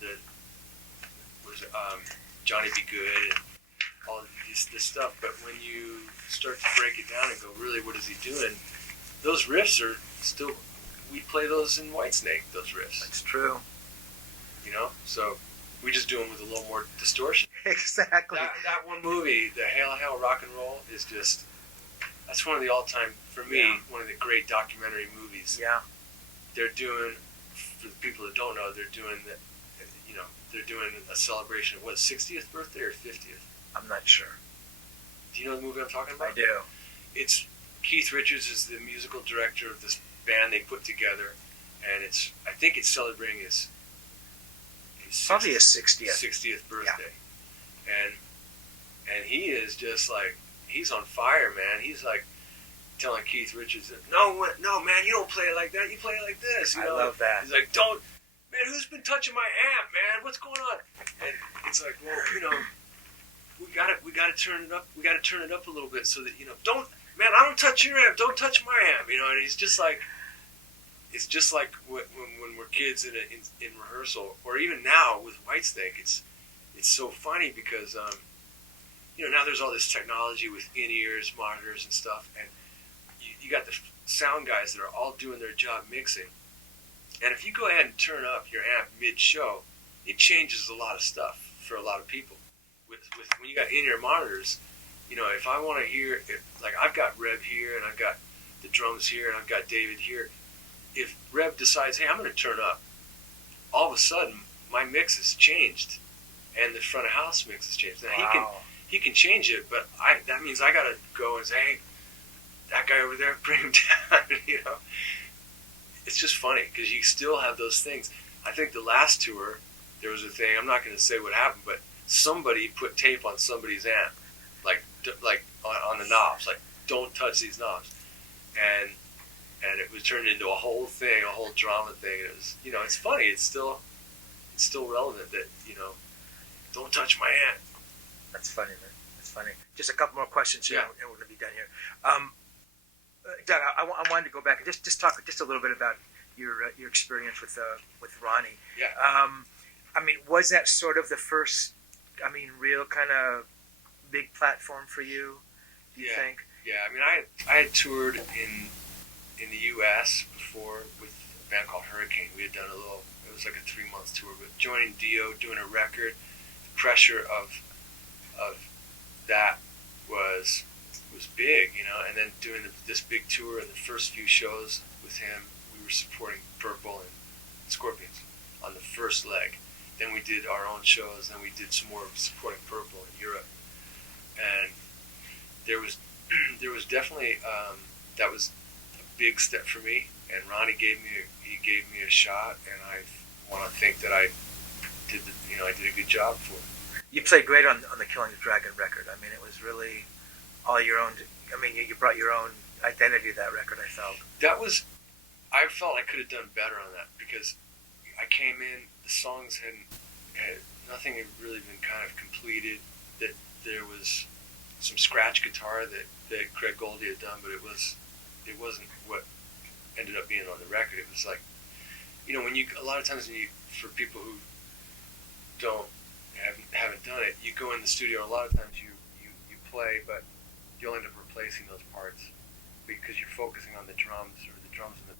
the Johnny Be Good and all this stuff. But when you start to break it down and go, really, what is he doing? Those riffs are still, we play those in Whitesnake, those riffs. That's true. So we just do them with a little more distortion. Exactly. That one movie, the Hail Hail Rock and Roll, is just, that's one of the all-time, for me, one of the great documentary movies. Yeah. They're doing, for the people that don't know, they're doing a celebration of 60th birthday or 50th? I'm not sure. Do you know the movie I'm talking about? I do. It's Keith Richards is the musical director of this band they put together, and I think it's celebrating his probably his 60th. 60th birthday. Yeah. And he is just like, he's on fire, man. He's like telling Keith Richards, no, man, you don't play it like that. You play it like this. I love that. He's like, man, who's been touching my amp, man? What's going on? And it's like, well, we gotta turn it up. We gotta turn it up a little bit so that, I don't touch your amp. Don't touch my amp. And he's just like, it's just like when we're kids in rehearsal, or even now with Whitesnake. It's so funny because now there's all this technology with in-ears, monitors, and stuff, and you got the sound guys that are all doing their job mixing. And if you go ahead and turn up your amp mid-show, it changes a lot of stuff for a lot of people. With when you got in-ear monitors, if I want to hear, like I've got Reb here and I've got the drums here and I've got David here. If Reb decides, hey, I'm going to turn up, all of a sudden my mix has changed, and the front of house mix has changed. Now he can change it, but that means I got to go and say, hey, that guy over there, bring him down. It's just funny because you still have those things. I think the last tour, there was a thing, I'm not going to say what happened, but somebody put tape on somebody's amp, like on the knobs, like, don't touch these knobs. And it was turned into a whole thing, a whole drama thing. It was, it's funny. It's still relevant that, don't touch my amp. That's funny, man. That's funny. Just a couple more questions here, and we're going to be done here. Doug, I wanted to go back and just talk just a little bit about your experience with Ronnie. Yeah. I mean, was that sort of the first, real kind of big platform for you? Do you think? Yeah. I mean, I had toured in the U.S. before with a band called Hurricane. We had done it was like a 3-month tour, but joining Dio, doing a record, the pressure of that was big, and then doing this big tour and the first few shows with him, we were supporting Purple and Scorpions on the first leg. Then we did our own shows, then we did some more supporting Purple in Europe. And there was definitely, that was a big step for me, and Ronnie gave me a shot, and I want to think that I did a good job for him. You played great on the Killing the Dragon record. I mean, it was really all your own. I mean, you brought your own identity to that record, I felt. I felt I could have done better on that because I came in, the songs had nothing had really been kind of completed. That there was some scratch guitar that Craig Goldie had done, but it wasn't what ended up being on the record. It was like, you know, a lot of times for people who haven't done it, you go in the studio. A lot of times you play, but you'll end up replacing those parts because you're focusing on the drums or the drums and the